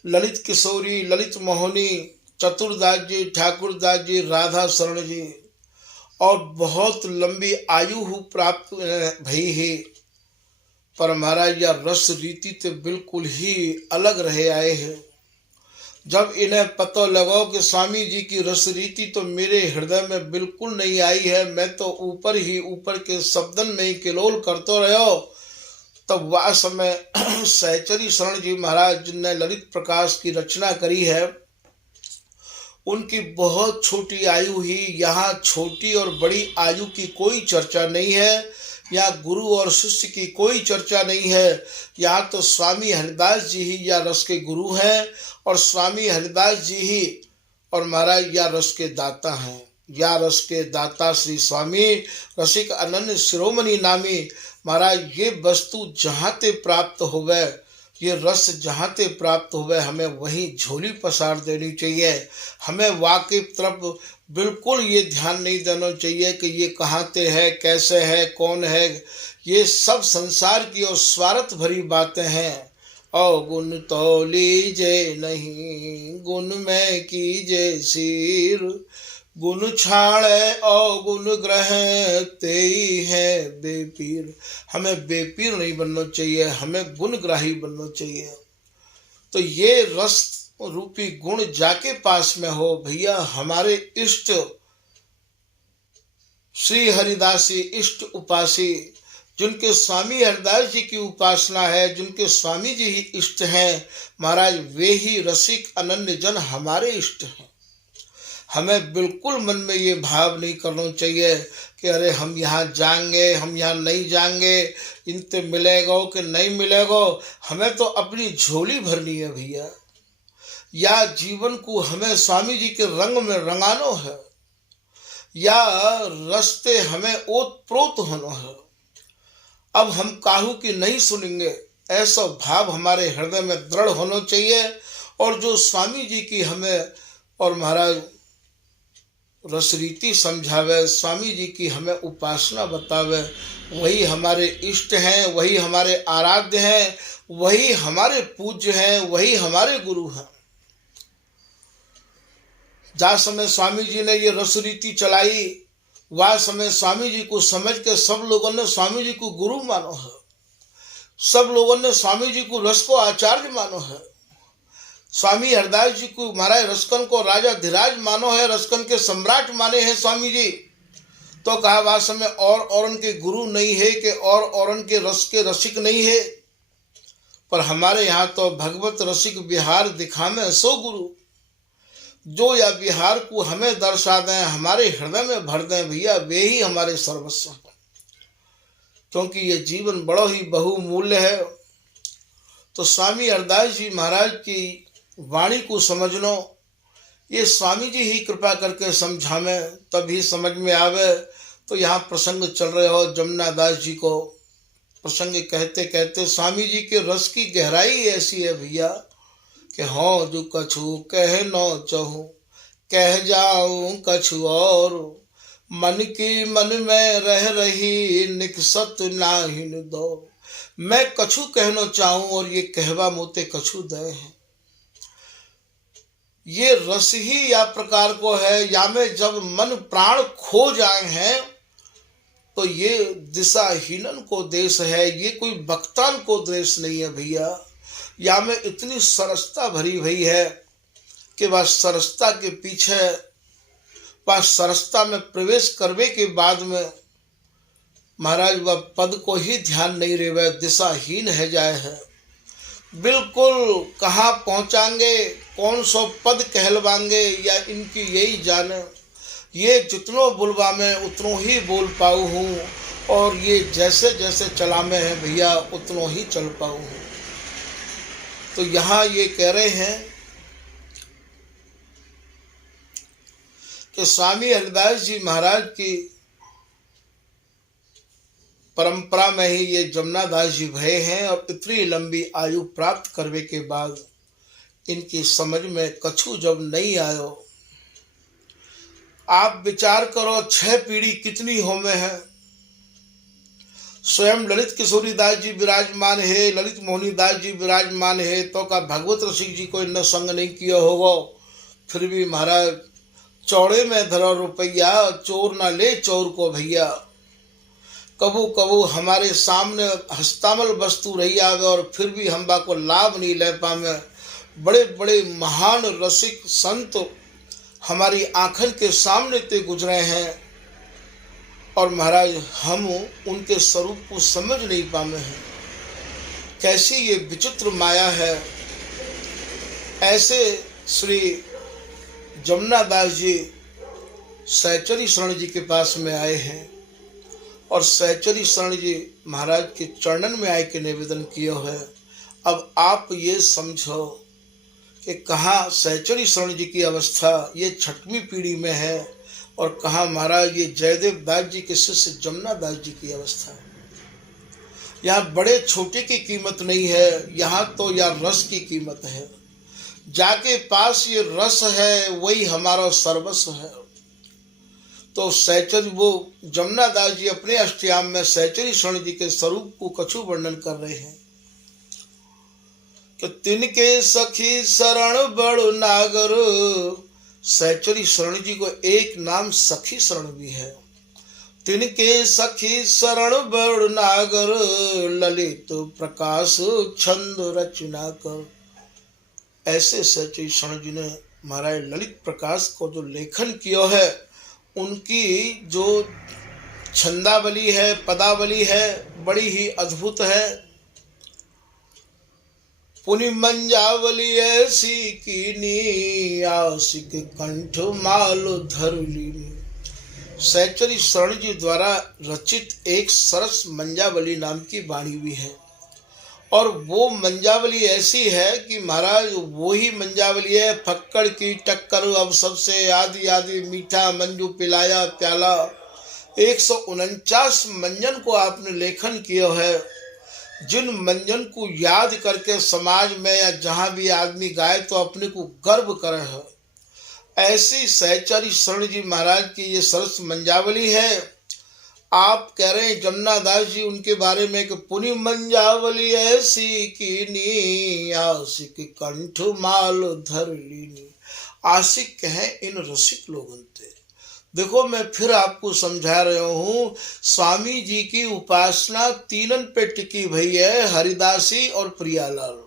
ललित किशोरी, ललित मोहनी, चतुरदास जी, ठाकुरदास जी, राधा शरण जी, और बहुत लंबी आयु प्राप्त भई है। पर महाराज यह रस रीति तो बिल्कुल ही अलग रहे आए हैं। जब इन्हें पता लगा कि स्वामी जी की रस रीति तो मेरे हृदय में बिल्कुल नहीं आई है, मैं तो ऊपर ही ऊपर के शब्दन में ही किलोल करते रहो, तब वह समय सहचरी शरण जी महाराज जिनने ललित प्रकाश की रचना करी है, उनकी बहुत छोटी आयु ही। यहाँ छोटी और बड़ी आयु की कोई चर्चा नहीं है, यहाँ गुरु और शिष्य की कोई चर्चा नहीं है। यहाँ तो स्वामी हरिदास जी ही या रस के गुरु हैं, और स्वामी हरिदास जी ही और महाराज या रस के दाता हैं। या रस के दाता श्री स्वामी रसिक अनन्य शिरोमणि नामी महाराज। ये वस्तु जहाँ ते प्राप्त होवे, ये रस जहाँ ते प्राप्त होवे, हमें वहीं झोली पसार देनी चाहिए। हमें वाकई तरफ बिल्कुल ये ध्यान नहीं देना चाहिए कि ये कहाँ ते है, कैसे है, कौन है। ये सब संसार की और स्वार्थ भरी बातें हैं। गुण तो लीजे नहीं, गुण में कीजे सिर, गुण छाड़े गुण ग्रह तेई है बेपीर। हमें बेपीर नहीं बनना चाहिए, हमें गुणग्राही बनना चाहिए। तो ये रस रूपी गुण जाके पास में हो भैया। हमारे इष्ट श्री हरिदासी, इष्ट उपासी जिनके स्वामी हरिदास जी की उपासना है, जिनके स्वामी जी ही इष्ट हैं महाराज, वे ही रसिक अनन्य जन हमारे इष्ट हैं। हमें बिल्कुल मन में ये भाव नहीं करना चाहिए कि अरे हम यहाँ जाएंगे, हम यहाँ नहीं जाएंगे, इनसे मिलेगा कि नहीं मिलेगा। हमें तो अपनी झोली भरनी है भैया, या जीवन को हमें स्वामी जी के रंग में रंगानो है, या रास्ते हमें ओत प्रोत होना है। अब हम काहू की नहीं सुनेंगे, ऐसा भाव हमारे हृदय में दृढ़ होना चाहिए। और जो स्वामी जी की हमें और महाराज रसरीति समझावे, स्वामी जी की हमें उपासना बतावे, वही हमारे इष्ट हैं, वही हमारे आराध्य हैं, वही हमारे पूज्य हैं, वही हमारे गुरु हैं। जहाँ समय स्वामी जी ने ये रसरीति चलाई, वह समय स्वामी जी को समझ के सब लोगों ने स्वामी जी को गुरु मानो है, सब लोगों ने स्वामी जी को रस को आचार्य मानो है। स्वामी हरदास जी को महाराज रसकन को राजा धीराज मानो है, रसकन के सम्राट माने हैं स्वामी जी। तो कहा वह समय और उनके गुरु नहीं है कि और उनके रस के रसिक नहीं है, पर हमारे यहाँ तो भगवत रसिक बिहार दिखावे सो गुरु, जो या बिहार को हमें दर्शा दें, हमारे हृदय में भर दें भैया, वे ही हमारे सर्वस्व हैं। क्योंकि ये जीवन बड़ा ही बहुमूल्य है। तो स्वामी हरदास जी महाराज की वाणी को समझनो, ये स्वामी जी ही कृपा करके समझावे तभी समझ में आवे। तो यहाँ प्रसंग चल रहे हो जमुना दास जी को, प्रसंग कहते कहते स्वामी जी के रस की गहराई ऐसी है भैया कि हाँ जो कछु कह न चाहूँ, कह जाऊँ कछु और, मन की मन में रह रही निकसत नाहिन दो। मैं कछु कहना चाहूँ और ये कहवा मोते कछु दे है। ये रस ही या प्रकार को है, या में जब मन प्राण खो जाए हैं तो ये दिशाहीनन को देश है, ये कोई भक्तान को देश नहीं है भैया। या में इतनी सरसता भरी हुई है कि वह सरसता के पीछे, वह सरसता में प्रवेश करने के बाद में महाराज वह पद को ही ध्यान नहीं रहे, वह दिशाहीन है जाए है। बिल्कुल कहाँ पहुँचाएंगे, कौन सो पद कहलवाएंगे, या इनकी यही जाने। ये जितनो बुलवा में उतनो ही बोल पाऊँ हूँ, और ये जैसे जैसे चला में है भैया उतनो ही चल पाऊँ हूँ। तो यहाँ ये कह रहे हैं कि स्वामी हरिदास जी महाराज की परंपरा में ही ये जमुना दास जी भये हैं, और इतनी लंबी आयु प्राप्त करने के बाद इनकी समझ में कछु जब नहीं आयो। आप विचार करो 6 पीढ़ी कितनी हो में है। स्वयं ललित किशोरी दास जी विराजमान है, ललित मोहनी दास जी विराजमान है, तो का भगवत रसिक जी को इन्हें संग नहीं किया होगा। फिर भी महाराज चौड़े में धरो रुपया, चोर ना ले चोर को भैया। कबू कबू हमारे सामने हस्तामल वस्तु रही आवे और फिर भी हम बा को लाभ नहीं ले पावे। बड़े बड़े महान रसिक संत हमारी आंखन के सामने ते गुजरे हैं, और महाराज हम उनके स्वरूप को समझ नहीं पाए हैं। कैसी ये विचित्र माया है। ऐसे श्री जमुना दास जी सहचरी शरण जी के पास में आए हैं, और सहचरी शरण जी महाराज के चरणन में आए के निवेदन किया है। अब आप ये समझो कि कहाँ सहचरी शरण जी की अवस्था ये 6वीं पीढ़ी में है, और कहाँ महाराज ये जयदेव दास जी के शिष्य जमुना दास जी की अवस्था है। यहाँ बड़े छोटे की कीमत नहीं है, यहाँ तो या रस की कीमत है। जाके पास ये रस है वही हमारा सर्वस्व है। तो सहचरी वो जमुना दास जी अपने अष्टयाम में सहचरी शरण जी के स्वरूप को कछु वर्णन कर रहे हैं कि तिनके सखी शरण बड़ नागर। सहचरी शरण जी को एक नाम सखी शरण भी है। तिनके सखी शरण बड़ नागर, ललित प्रकाश छंद रचना कर। ऐसे सहचरी शरण जी ने महाराज ललित प्रकाश को जो लेखन किया है, उनकी जो छंदावली है, पदावली है, बड़ी ही अद्भुत है। पुनि मंजावली ऐसी कीनी, आशिक कंठ माल धर लीनी। सहचरी शरण जी द्वारा रचित एक सरस मंजावली नाम की वाणी भी है। और वो मंजावली ऐसी है कि महाराज वो ही मंजावली है, फक्कड़ की टक्कर अब सबसे आदि आदि मीठा मंजू पिलाया प्याला। 149 मंजन को आपने लेखन किया है, जिन मंजन को याद करके समाज में या जहाँ भी आदमी गाए तो अपने को गर्व करे है। ऐसी सहचरी शरण जी महाराज की ये सरस मंजावली है। आप कह रहे हैं जमुना दास जी उनके बारे में कि पुनि मंजावली ऐसी कीनी, आशिक कंठ माल धर लीनी। आशिक हैं इन रसिक लोगों से। देखो मैं फिर आपको समझा रहा हूँ, स्वामी जी की उपासना तीनन पे टिकी भई है, हरिदासी और प्रियालाल।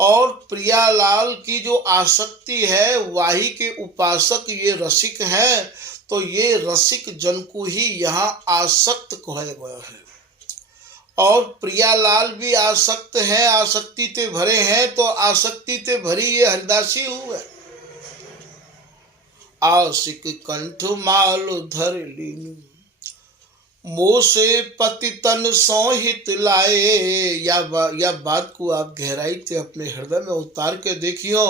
और प्रियालाल की जो आसक्ति है वाही के उपासक ये रसिक हैं, तो ये रसिक जन को ही यहाँ आसक्त कहा गया है। और प्रियालाल भी आसक्त हैं, आसक्ति ते भरे हैं, तो आसक्ति ते भरी ये हरिदासी हुए। आशिक कंठ माल धर लीनी, मोह से पति तन सोहित लाए। या बात को आप गहराई से अपने हृदय में उतार के देखियो।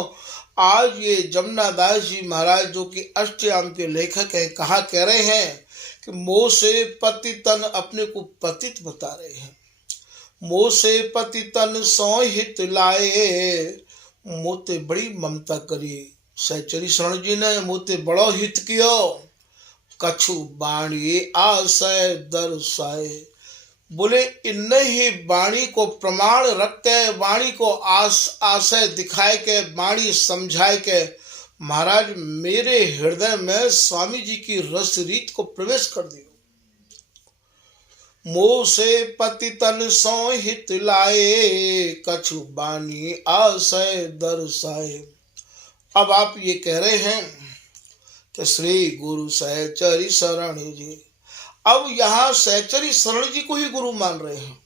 आज ये जमुना दास जी महाराज जो कि अष्टयाम के लेखक हैं, कहा कह रहे हैं कि मोह से पति तन, अपने को पतित बता रहे हैं। मोह से पति तन सोहित लाए, मोते बड़ी ममता करी सहचरी शरण जी ने, मोते बड़ो हित कियो। कछु बाणी आशय दर्शाए, बोले इन ही वाणी को प्रमाण रख के, वाणी को आशय दिखाए के, वाणी समझाए के महाराज मेरे हृदय में स्वामी जी की रस रीत को प्रवेश कर दियो। मोह से पति तन सोहित लाए, कछु बानी आशय दर्शाए। अब आप ये कह रहे हैं कि श्री गुरु सहचरी शरण जी, अब यहाँ सहचरी शरण जी को ही गुरु मान रहे हैं।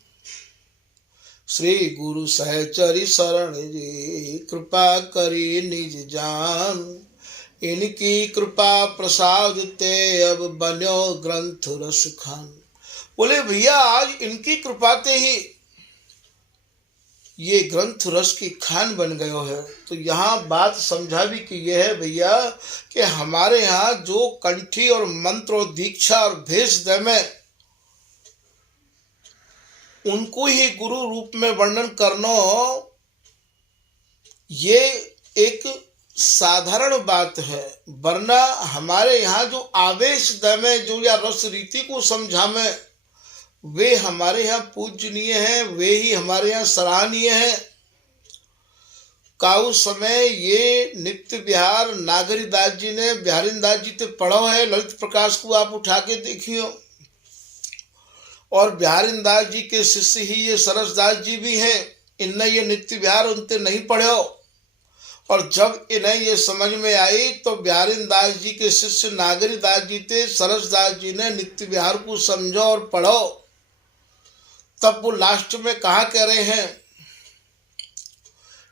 श्री गुरु सहचरी शरण जी, कृपा करी निज जान, इनकी कृपा प्रसाद ते अब बन्यो ग्रंथ रस खान। बोले भैया आज इनकी कृपा ते ही ये ग्रंथ रस की खान बन गयो है। तो यहाँ बात समझा भी कि यह है भैया कि हमारे यहाँ जो कंठी और मंत्र और दीक्षा और भेष दे में उनको ही गुरु रूप में वर्णन करना, ये एक साधारण बात है। वरना हमारे यहाँ जो आवेश दे में जो या रस रीति को समझा में, वे हमारे यहाँ पूजनीय हैं, वे ही हमारे यहाँ सराहनीय हैं। काउ समय ये नित्य विहार नागरीदास जी ने बिहारीदास जी तो पढ़ो है, ललित प्रकाश को आप उठा के देखियो। और बिहारीदास जी के शिष्य ही ये सरसदास जी भी हैं, इनने ये नित्य विहार उनते नहीं पढ़ो। और जब इन्हें ये समझ में आई तो बिहारीदास जी के शिष्य नागरीदास जी थे, सरसदास जी ने नित्य विहार को समझो और पढ़ो। तब वो लास्ट में कहा कह रहे हैं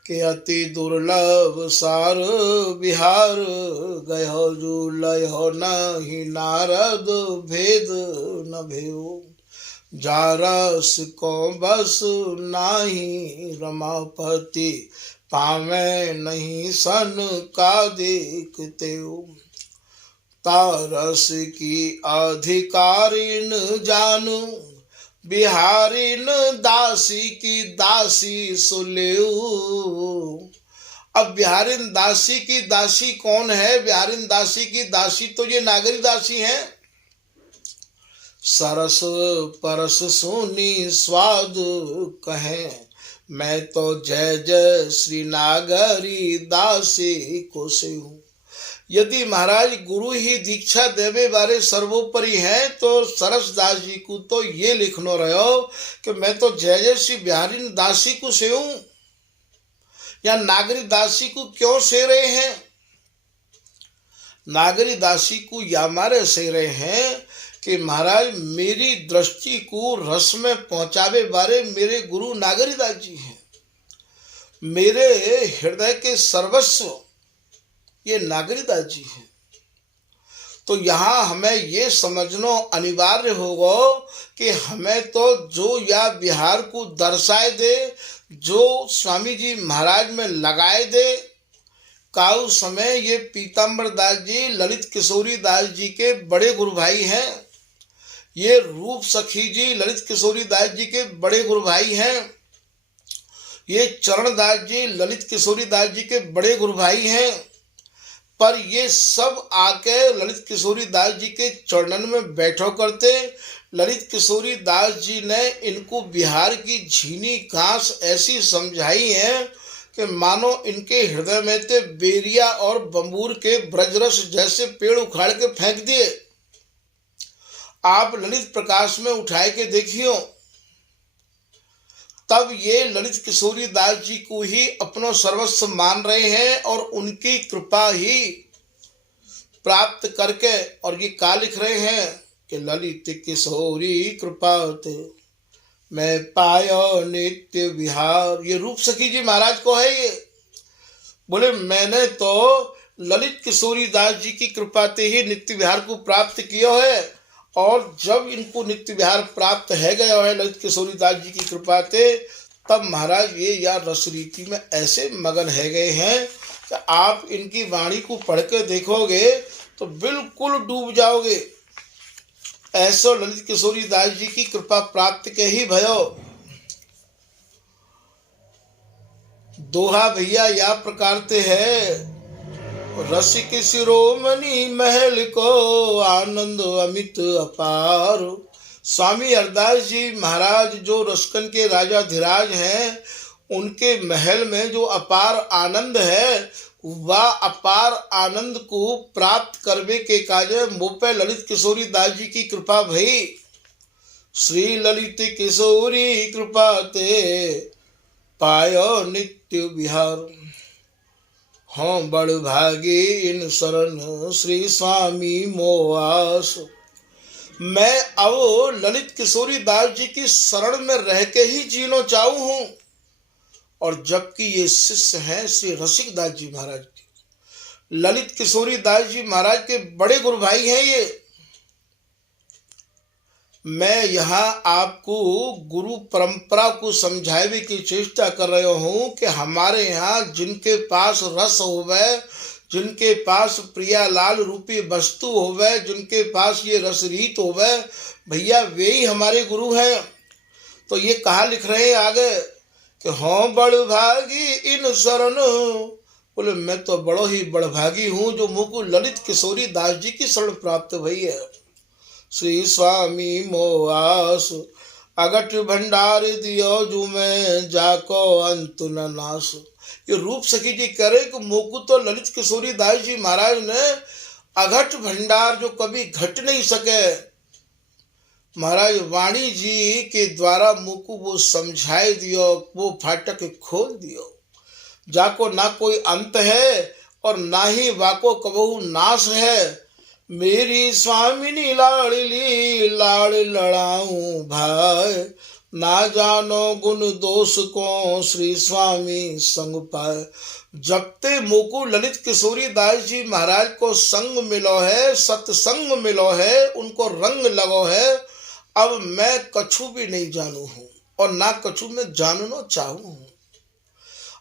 कि अति दुर्लभ सार विहार गयो जो लयो नहीं नारद भेद न भयो, जारस को बस नाही रमापति पावे नहीं सन का देखते। तारस की अधिकारीन जानू, बिहारीन दासी की दासी सुलेऊ। अब बिहारीन दासी की दासी कौन है? बिहारीन दासी की दासी तो ये नागरी दासी हैं। सरस परस सुनी स्वाद कहे, मैं तो जय जय श्री नागरी दासी को से हूँ। यदि महाराज गुरु ही दीक्षा देवे बारे सर्वोपरि हैं तो सरसदास जी को तो ये लिखनो रहो कि मैं तो जय जय श्री बिहारी दासी को से हूँ। या नागरी दासी को क्यों से रहे हैं? नागरी दासी को या मारे से रहे हैं कि महाराज मेरी दृष्टि को रस में पहुंचावे बारे मेरे गुरु नागरीदास जी हैं। मेरे हृदय के सर्वस्व ये नागरीदास जी हैं। तो यहाँ हमें ये समझना अनिवार्य होगा कि हमें तो जो या विहार को दर्शाए दे, जो स्वामी जी महाराज में लगाए दे, काउ समय ये पीताम्बर दास जी ललित किशोरी दास जी के बड़े गुरु भाई हैं। ये रूप सखी जी ललित किशोरी दास जी के बड़े गुरु भाई हैं। ये चरण दास जी ललित किशोरी दास जी के बड़े गुरु भाई हैं। पर ये सब आके ललित किशोरी दास जी के चरणन में बैठो करते। ललित किशोरी दास जी ने इनको बिहार की झीनी घास ऐसी समझाई है कि मानो इनके हृदय में ते बेरिया और बंबूर के ब्रजरस जैसे पेड़ उखाड़ के फेंक दिए। आप ललित प्रकाश में उठाए के देखियो, तब ये ललित किशोरी दास जी को ही अपना सर्वस्व मान रहे हैं और उनकी कृपा ही प्राप्त करके, और ये क्या लिख रहे हैं कि ललित किशोरी कृपा ते मैं पायो नित्य विहार। ये रूप सखी जी महाराज को है। ये बोले मैंने तो ललित किशोरी दास जी की कृपा ते ही नित्य विहार को प्राप्त किया है, और जब इनको नित्य विहार प्राप्त है गया है ललित किशोरी दास जी की कृपा से, तब महाराज ये या रस रीति में ऐसे मगन है गए हैं कि आप इनकी वाणी को पढ़ के देखोगे तो बिल्कुल डूब जाओगे। ऐसो ललित किशोरी दास जी की कृपा प्राप्त के ही भयो। दोहा भैया या प्रकार ते है, रसिक शिरोमणि महल को आनंद अमित अपार। स्वामी हरदास जी महाराज जो रसकन के राजा धीराज हैं, उनके महल में जो अपार आनंद है, वह अपार आनंद को प्राप्त करने के काजे मोपे ललित किशोरी दास जी की कृपा भई। श्री ललित किशोरी कृपा ते पायो नित्य विहार। हाँ बड़ भागी इन शरण श्री स्वामी मोआस। मैं अब ललित किशोरी दास जी की शरण में रह के ही जीना चाहूँ हूँ। और जबकि ये शिष्य हैं श्री रसिक दास जी महाराज के, ललित किशोरी दास जी महाराज के बड़े गुरु भाई हैं ये। मैं यहाँ आपको गुरु परंपरा को समझाने की चेष्टा कर रहा हूँ कि हमारे यहाँ जिनके पास रस होवे, जिनके पास प्रियालाल रूपी वस्तु होवे, जिनके पास ये रस रीत होवे, भैया वे ही हमारे गुरु हैं। तो ये कहा लिख रहे हैं आगे कि हाँ बड़ भागी इन शरण। बोले मैं तो बड़ो ही बड़भागी हूँ जो मुझको ललित किशोरी दास जी की शरण प्राप्त भई है। श्री स्वामी मोआस अगट भंडार दियो जो मैं जाको अंत न नाश। ये रूप सखी जी कह रहे कि मोकू तो ललित किशोरी दास जी महाराज ने अघट भंडार जो कभी घट नहीं सके, महाराज वाणी जी के द्वारा मोकू वो समझाए दियो, वो फाटक खोल दियो, जाको ना कोई अंत है और ना ही वाको कबहू नाश है। मेरी स्वामिनी लाडली लाड़ लड़ाऊं भाई, ना जानो गुण दोष को श्री स्वामी संग पाए। जब ते मोकू ललित किशोरी दास जी महाराज को संग मिलो है, सत्संग मिलो है, उनको रंग लगो है, अब मैं कछु भी नहीं जानू हूँ और ना कछु मैं जानना चाहूँ हूँ।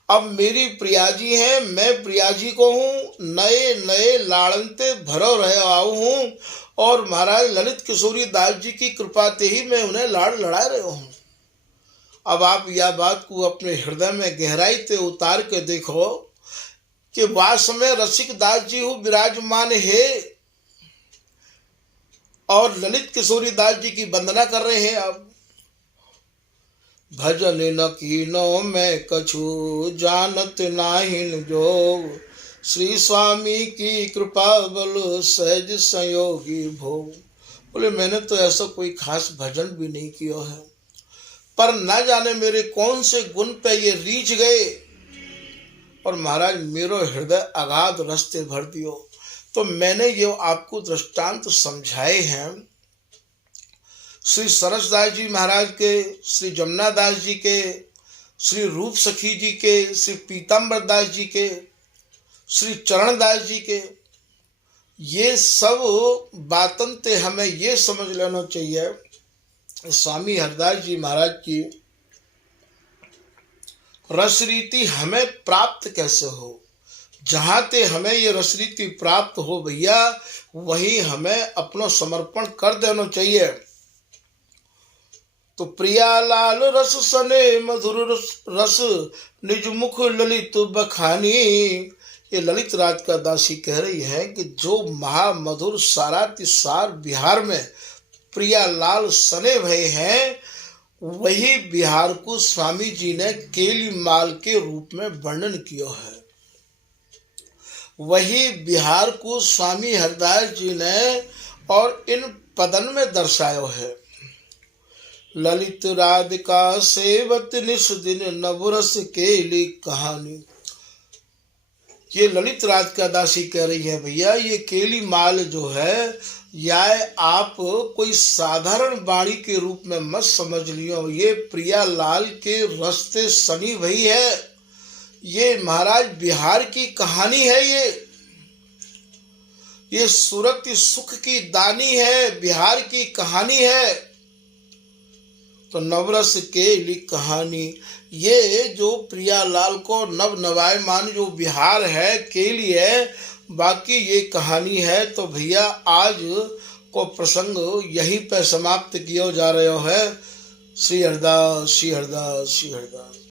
अब मेरी प्रियाजी हैं, मैं प्रियाजी को हूँ, नए नए लाड़नते भरो रहे आऊ हूँ, और महाराज ललित किशोरी दास जी की कृपा से ही मैं उन्हें लाड़ लड़ा रहे हूँ। अब आप यह बात को अपने हृदय में गहराई से उतार के देखो कि वास में रसिक दास जी हूँ विराजमान है और ललित किशोरी दास जी की वंदना कर रहे हैं। आप भजन न कीनो मैं कछु जानत नाहिन जो, श्री स्वामी की कृपा बल सहज संयोगी भो। बोले मैंने तो ऐसा कोई खास भजन भी नहीं किया है, पर ना जाने मेरे कौन से गुण पे ये रीझ गए और महाराज मेरो हृदय अगाध रस्ते भर दियो। तो मैंने ये आपको दृष्टांत समझाए हैं श्री सरसदास जी महाराज के, श्री जमुना दास जी के, श्री रूप सखी जी के, श्री पीताम्बर दास जी के, श्री चरण दास जी के, ये सब बातन ते हमें ये समझ लेना चाहिए स्वामी हरदास जी महाराज की रस रीति हमें प्राप्त कैसे हो। जहाँ ते हमें ये रस रीति प्राप्त हो भैया, वही हमें अपना समर्पण कर देना चाहिए। तो प्रिया लाल रस सने मधुर रस निज मुख ललित बखानी, ये ललित राज का दासी कह रही है कि जो महामधुर सारातिसार बिहार में प्रिया लाल सने भय हैं, वही बिहार को स्वामी जी ने केली माल के रूप में वर्णन किया है। वही बिहार को स्वामी हरदास जी ने और इन पदन में दर्शायो है। ललित राधिका सेवत निस दिन नवरस केली कहानी। ये ललित राज का दासी कह रही है भैया, ये केली माल जो है या आप कोई साधारण वाणी के रूप में मत समझ लियो, ये प्रिया लाल के रस्ते सनी भई है। ये महाराज बिहार की कहानी है। ये सूरत सुख की दानी है, बिहार की कहानी है। तो नवरस केली कहानी, ये जो प्रिया लाल को नव नवायमान जो बिहार है केली है, बाकी ये कहानी है। तो भैया आज को प्रसंग यहीं पर समाप्त किया जा रहा है। श्री हरदास, श्री हरदास, श्री हरदास।